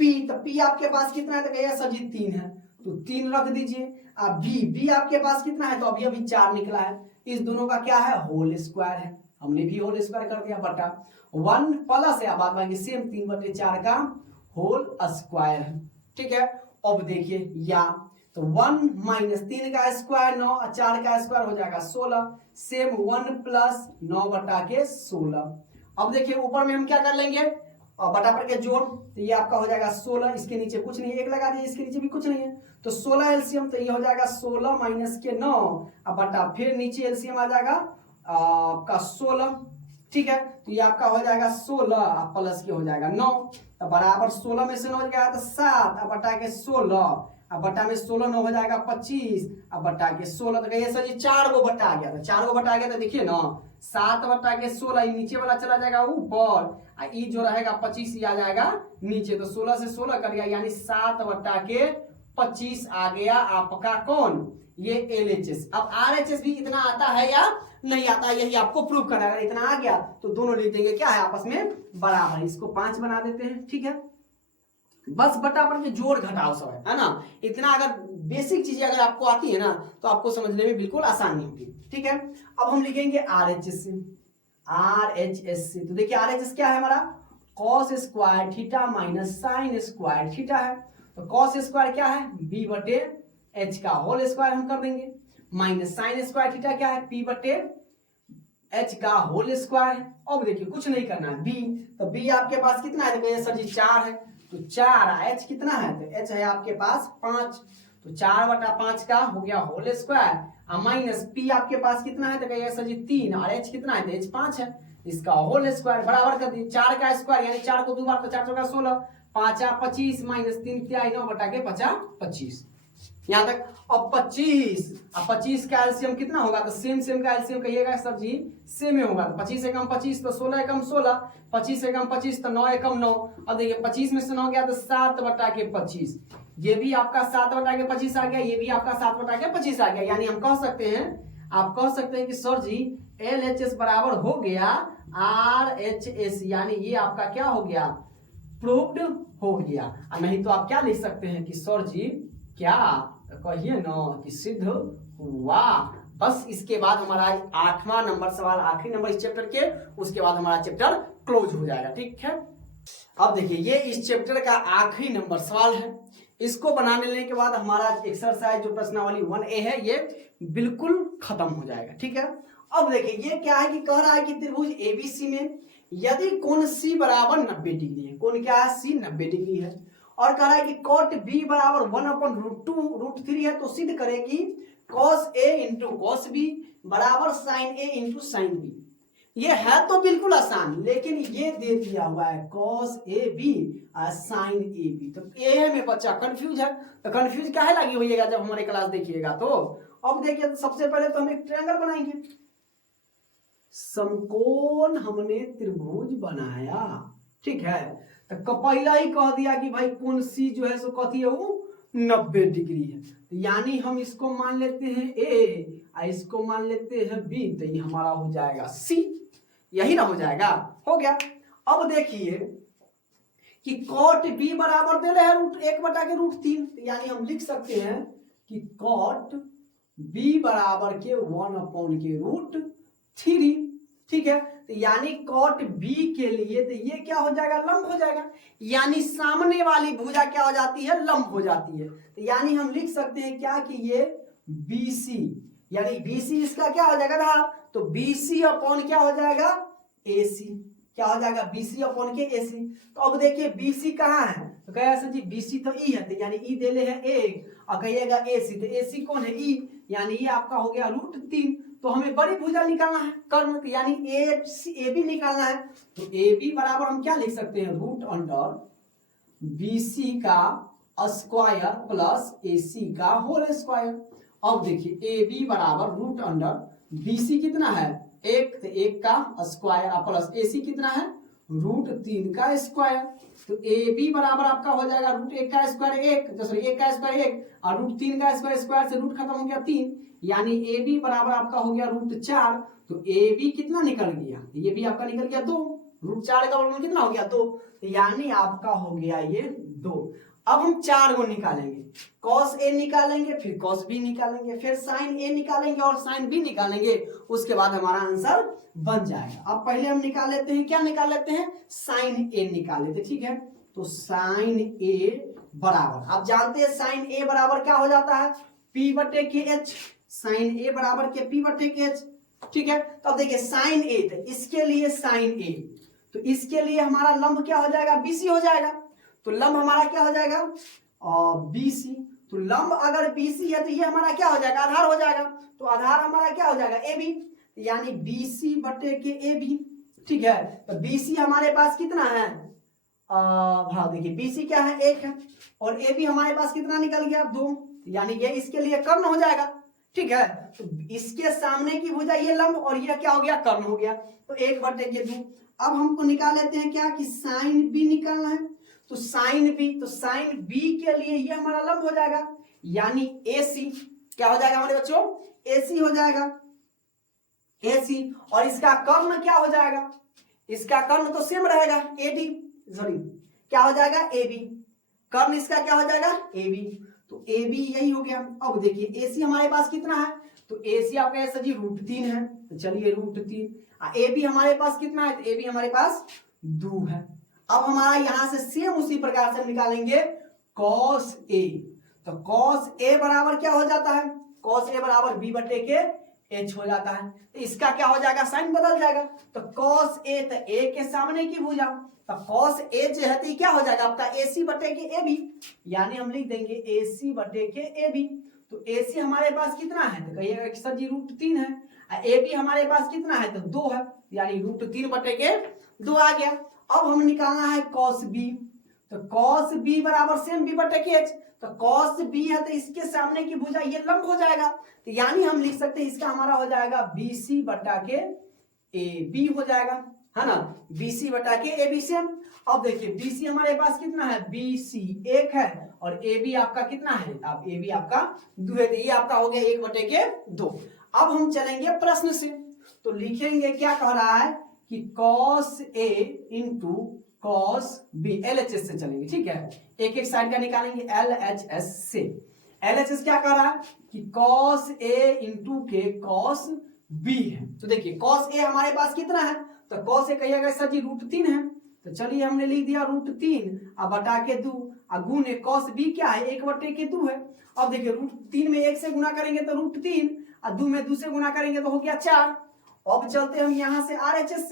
पी, तो पी आपके पास कितना है, तो कहिए सर जी 3 है, तो 3 रख दीजिए। अब बी आपके पास कितना है, तो अभी अभी 4 निकला है, इस दोनों का क्या है, होल स्क्वायर है, हमने भी होल स्क्वायर कर दिया बटा 1 प्लस है, बाद में सेम 3/4 का होल स्क्वायर है। ठीक है, अब देखिए या तो 1 - 3 का स्क्वायर 9 और 4 का स्क्वायर हो जाएगा 16, सेम 1 प्लस 9/16। अब देखिए ऊपर में हम क्या कर लेंगे, और बटा पर के जोड़, तो ये आपका हो जाएगा 16, इसके नीचे कुछ नहीं है, 1 लगा दिए, इसके नीचे भी कुछ नहीं है, तो 16 एलसीएम, तो ये हो जाएगा 16 माइनस के 9 अब बटा फिर नीचे एलसीएम आ जाएगा आपका 16। ठीक है, तो ये आपका हो जाएगा 16 प्लस के हो जाएगा 9, तो बराबर 16 में से 9 गया तो 7 अब बटा के 16, अब बटा में 16 9 हो जाएगा 25, अब बटा के 16, तो कहिए सर जी 4 गो बटा आ गया, तो 4 गो बटा आ गया, तो देखिए ना 7 बटा के 16 नीचे वाला चला जाएगा ऊपर, ई जो रहेगा 25 ही आ जाएगा नीचे, तो 16 से 16 कर गया, यानी 7 बटा के 25 आ गया आपका कौन, ये LHS। अब RHS भी इतना आता है या नहीं आता, यही आपको प्रूव करना है। इतना आ गया तो दोनों लिख देंगे क्या है आपस में बराबर, इसको 5 बना देते हैं। ठीक है, बस बटा पर के जोड़ घटाव सब है ना, इतना अगर बेसिक चीजें अगर आपको आती है ना तो आपको समझने में बिल्कुल आसानी होगी। ठीक है, अब हम लिखेंगे RHS से, तो देखिए RHS क्या है हमारा, cos square theta minus sign square theta है, तो cos स्क्वायर क्या है, b/h का होल स्क्वायर हम कर देंगे, माइनस साइन स्क्वायर थीटा क्या है, p/h का होल स्क्वायर है। अब देखिए कुछ नहीं करना है, b, तो b आपके पास कितना है, तो सर जी 4 है, तो 4 h कितना है, तो h है आपके पास 5, तो 4/5 का हो गया होल स्क्वायर, माइनस p आपके पास कितना है, तो कहिए सर जी 3, और h कितना है, तो h 5 है, इसका होल स्क्वायर बराबर कर दिए 4 का स्क्वायर, यानी 4 को 2 बार, तो 4 4 का 16, 5 25 माइनस 3 9 बटा के 25 यहाँ तक। अब 25 का एलसीएम कितना होगा, तो सेम का एलसीएम कहिएगा सर जी सेम ही होगा, तो 25 एकम 25 तो 16 एकम 16, 25 एकम 25 तो 9 एकम 9। अब देखिए 25 में से 9 गया तो 7 बटा के 25, ये भी आपका 7 बटा के 25 आ गया, ये भी आपका 7 बटा के 25 आ गया, यानी हम कह सकते हैं, आप कह सकते हैं कि सर जी LHS बराबर हो गया RHS, यानी ये आपका क्या हो गया, प्रूव्ड हो गया। नहीं तो आप क्या लिख सकते हैं कि सर जी क्या कहिए ना कि सिद्ध हुआ। बस इसके बाद हमारा 8वां नंबर सवाल, आखिरी नंबर इस चैप्टर के, उसके बाद हमारा चैप्टर क्लोज हो जाएगा। ठीक है, अब देखिए ये इस चैप्टर का आखिरी नंबर सवाल है, इसको बनाने लेने के बाद हमारा एक्सरसाइज जो प्रश्नावली 1A है ये बिल्कुल खत्म हो जाएगा। ठीक है, अब देखिए ये क्या है कि कह रहा है कि त्रिभुज ABC में यदि कोण C बराबर 90 डिग्री है, कोण क्या है, C 90 डिग्री है, और कह रहा है कि cot B बराबर 1/√2√3 है, तो सिद्ध करें कि cos A into cos B बराबर sin A into sin B। ये है तो बिल्कुल आसान, लेकिन ये दे दिया हुआ है cos AB और sin AB, तो ये में बच्चा कंफ्यूज है, तो कंफ्यूज काहे लगी होइएगा जब हमारे क्लास देखिएगा। तो अब देखिए तो सबसे पहले तो हम एक ट्रायंगल बनाएंगे, समकोण हमने त्रिभुज बनाया। ठीक है, तो पहला ही कह दिया कि भाई कोण C जो है सो कथी है, वो 90 डिग्री है, तो यानी हम इसको मान लेते हैं A और इसको मान लेते हैं B, तो ये हमारा हो जाएगा C, यही ना हो जाएगा, हो गया। अब देखिए कि cot B बराबर दे रहे हैं √1/√3, यानी हम लिख सकते हैं कि cot B बराबर के 1/√3। ठीक है, तो यानी cot B के लिए तो ये क्या हो जाएगा, लंब हो जाएगा, यानी सामने वाली भुजा क्या हो जाती है, लंब हो जाती है, तो यानी हम लिख सकते हैं क्या कि ये BC, यानी BC इसका क्या हो जाएगा धार, तो BC अपॉन क्या हो जाएगा, AC, क्या हो जाएगा BC अपॉन के AC। तो अब देखिए BC कहाँ है, तो कहेगा सर जी BC तो E है, तो यानी E दे ले है 1, और कहिएगा AC, तो AC कौन है, E, यानी ये आपका हो गया √3। तो हमें बड़ी भुजा निकालना है कर्ण, यानी AB निकालना है, तो AB बराबर हम क्या लिख सकते हैं, √BC का स्क्वायर प्लस AC का होल स्क्वायर। अब देखिए AB बराबर √BC कितना है 1, तो 1 का स्क्वायर प्लस AC कितना है √3 का स्क्वायर, तो AB बराबर आपका हो जाएगा √1 का स्क्वायर 1, सॉरी 1 का स्क्वायर 1 और √3 का स्क्वायर, स्क्वायर से रूट खत्म हो गया 3, यानी AB बराबर आपका हो गया √4, तो AB कितना निकल गया, ये भी आपका निकल गया 2, √4 का वर्गमूल कितना हो गया 2, तो यानी आपका हो गया ये 2। अब हम 4 को निकालेंगे, cos A निकालेंगे, फिर cos B निकालेंगे, फिर sin A निकालेंगे और sin B निकालेंगे, उसके बाद हमारा आंसर बन जाएगा। अब पहले हम निकाल लेते हैं, क्या निकाल लेते हैं, sin A निकाल लेते हैं, ठीक है। तो sin A बराबर, आप जानते हैं sin A बराबर क्या हो जाता है, P बटे के H, sin A बराबर के P बटे के H, ठीक है। तो अब देखिए sin A, तो इसके लिए sin A, तो इसके लिए हमारा लंब क्या हो जाएगा, BC हो जाएगा। तो लंब हमारा क्या हो जाएगा, BC। तो लंब अगर BC है तो ये हमारा क्या हो जाएगा, आधार हो जाएगा। तो आधार हमारा क्या हो जाएगा, AB, यानी BC बटे के AB, ठीक है। तो BC हमारे पास कितना है, भाव देखिए BC क्या है, 1 है, और AB हमारे पास कितना निकल गया, 2, यानी ये इसके लिए कर्ण हो जाएगा, ठीक है। तो इसके सामने की भुजा ये लंब और ये क्या हो गया, कर्ण हो गया। तो 1 बटे के 2। अब हमको निकाल लेते हैं क्या, कि साइन B निकालना है। तो साइन B, तो साइन B के लिए ये हमारा लंब हो जाएगा, यानी AC क्या हो जाएगा हमारे बच्चों, AC हो जाएगा, AC। और इसका कर्ण क्या हो जाएगा, इसका कर्ण तो सेम रहेगा, AD, सॉरी क्या हो जाएगा, AB। कर्ण इसका क्या हो जाएगा, AB। तो AB यही हो गया। अब देखिए AC हमारे पास कितना है, तो AC आपका ऐसा जी √3 है, तो चलिए √3। AB हमारे पास कितना है, तो AB हमारे पास 2 है। अब हमारा यहां से सेम उसी प्रकार से हम निकालेंगे cos A। तो cos A बराबर क्या हो जाता है, cos A बराबर B बटे के H हो जाता है। तो इसका क्या हो जाएगा, साइन बदल जाएगा। तो cos A, तो A के सामने की भुजा, तो cos A जो है तो क्या हो जाएगा आपका AC बटे के AB, यानी हम लिख देंगे AC बटे के AB। तो AC हमारे पास कितना है, तो कहिएगा कि सर जी √3 है, AB हमारे पास कितना है, तो 2 है, यानी √3 बटे के 2 आ गया। अब हम निकालना है cos B। तो cos B बराबर सेम B बटे के H। तो cos B है तो इसके सामने की भुजा ये लंब हो जाएगा, तो यानी हम लिख सकते हैं इसका हमारा हो जाएगा BC बटा के AB हो जाएगा, है ना, BC बटा के AB सेम। अब देखिए BC हमारे पास कितना है, BC 1 है, और AB आपका कितना है, अब AB आपका 2 है, तो ये आपका हो गया 1 बटे के 2। अब हम चलेंगे प्रश्न से, तो लिखेंगे क्या कह रहा है कि cos A into cos B, LHS से चलेंगे, ठीक है। एक एक साइड का निकालेंगे, LHS से। LHS क्या कह रहा है कि cos A इंटू के cos B है। तो देखिए cos A हमारे पास कितना है, तो cos A कहिएगा सर जी √3 है, तो चलिए हमने लिख दिया √3 अब बटा के 2, गुने cos B क्या है, 1 बटे के 2 है। अब देखिए √3 में 1 से गुना करेंगे तो √3, और 2 में 2 से गुना करेंगे तो हो गया 4। अब चलते हम यहाँ से RHS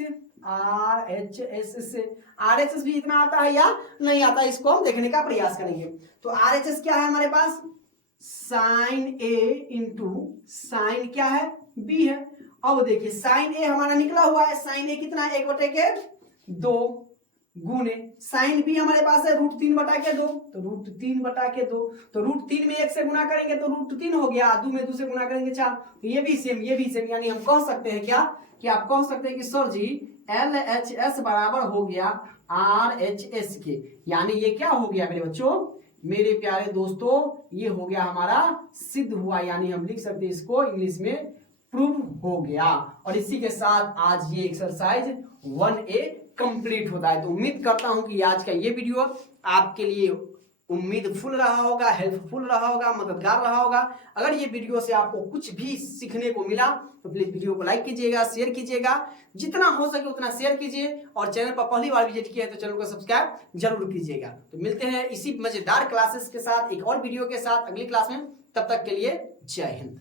से, RHS भी इतना आता है या नहीं आता, इसको हम देखने का प्रयास करेंगे। तो RHS क्या है हमारे पास, साइन A इंटू साइन क्या है, B है। अब देखिए साइन A हमारा निकला हुआ है, साइन A कितना है, 1 बटे के 2, गुने साइन B हमारे पास है √3 बटा के 2, तो √3 बटा के 2, तो √3 में 1 से गुना करेंगे तो √3 हो गया, 2 में 2 से गुना करेंगे 4, तो ये भी सेम, ये भी सेम, यानी हम कह सकते हैं क्या, कि आप कह सकते हैं कि सर जी LHS बराबर हो गया RHS के, यानी ये क्या हो गया मेरे बच्चों, मेरे प्यारे दोस्तों, ये हो गया हमारा सिद्ध हुआ, यानी हम लिख सकते हैं इसको इंग्लिश में प्रूव हो गया। और इसी के साथ आज ये एक्सरसाइज 1A कंप्लीट होता है। तो उम्मीद करता हूं कि आज का ये वीडियो आपके लिए उम्मीदफुल रहा होगा, हेल्पफुल रहा होगा, मददगार रहा होगा। अगर ये वीडियो से आपको कुछ भी सीखने को मिला तो प्लीज वीडियो को लाइक कीजिएगा, शेयर कीजिएगा, जितना हो सके उतना शेयर कीजिए, और चैनल पर पहली बार विजिट किया है तो चैनल को सब्सक्राइब जरूर कीजिएगा। तो मिलते हैं इसी मजेदार क्लासेस के साथ एक और वीडियो के साथ अगली क्लास में, तब तक के लिए जय हिंद।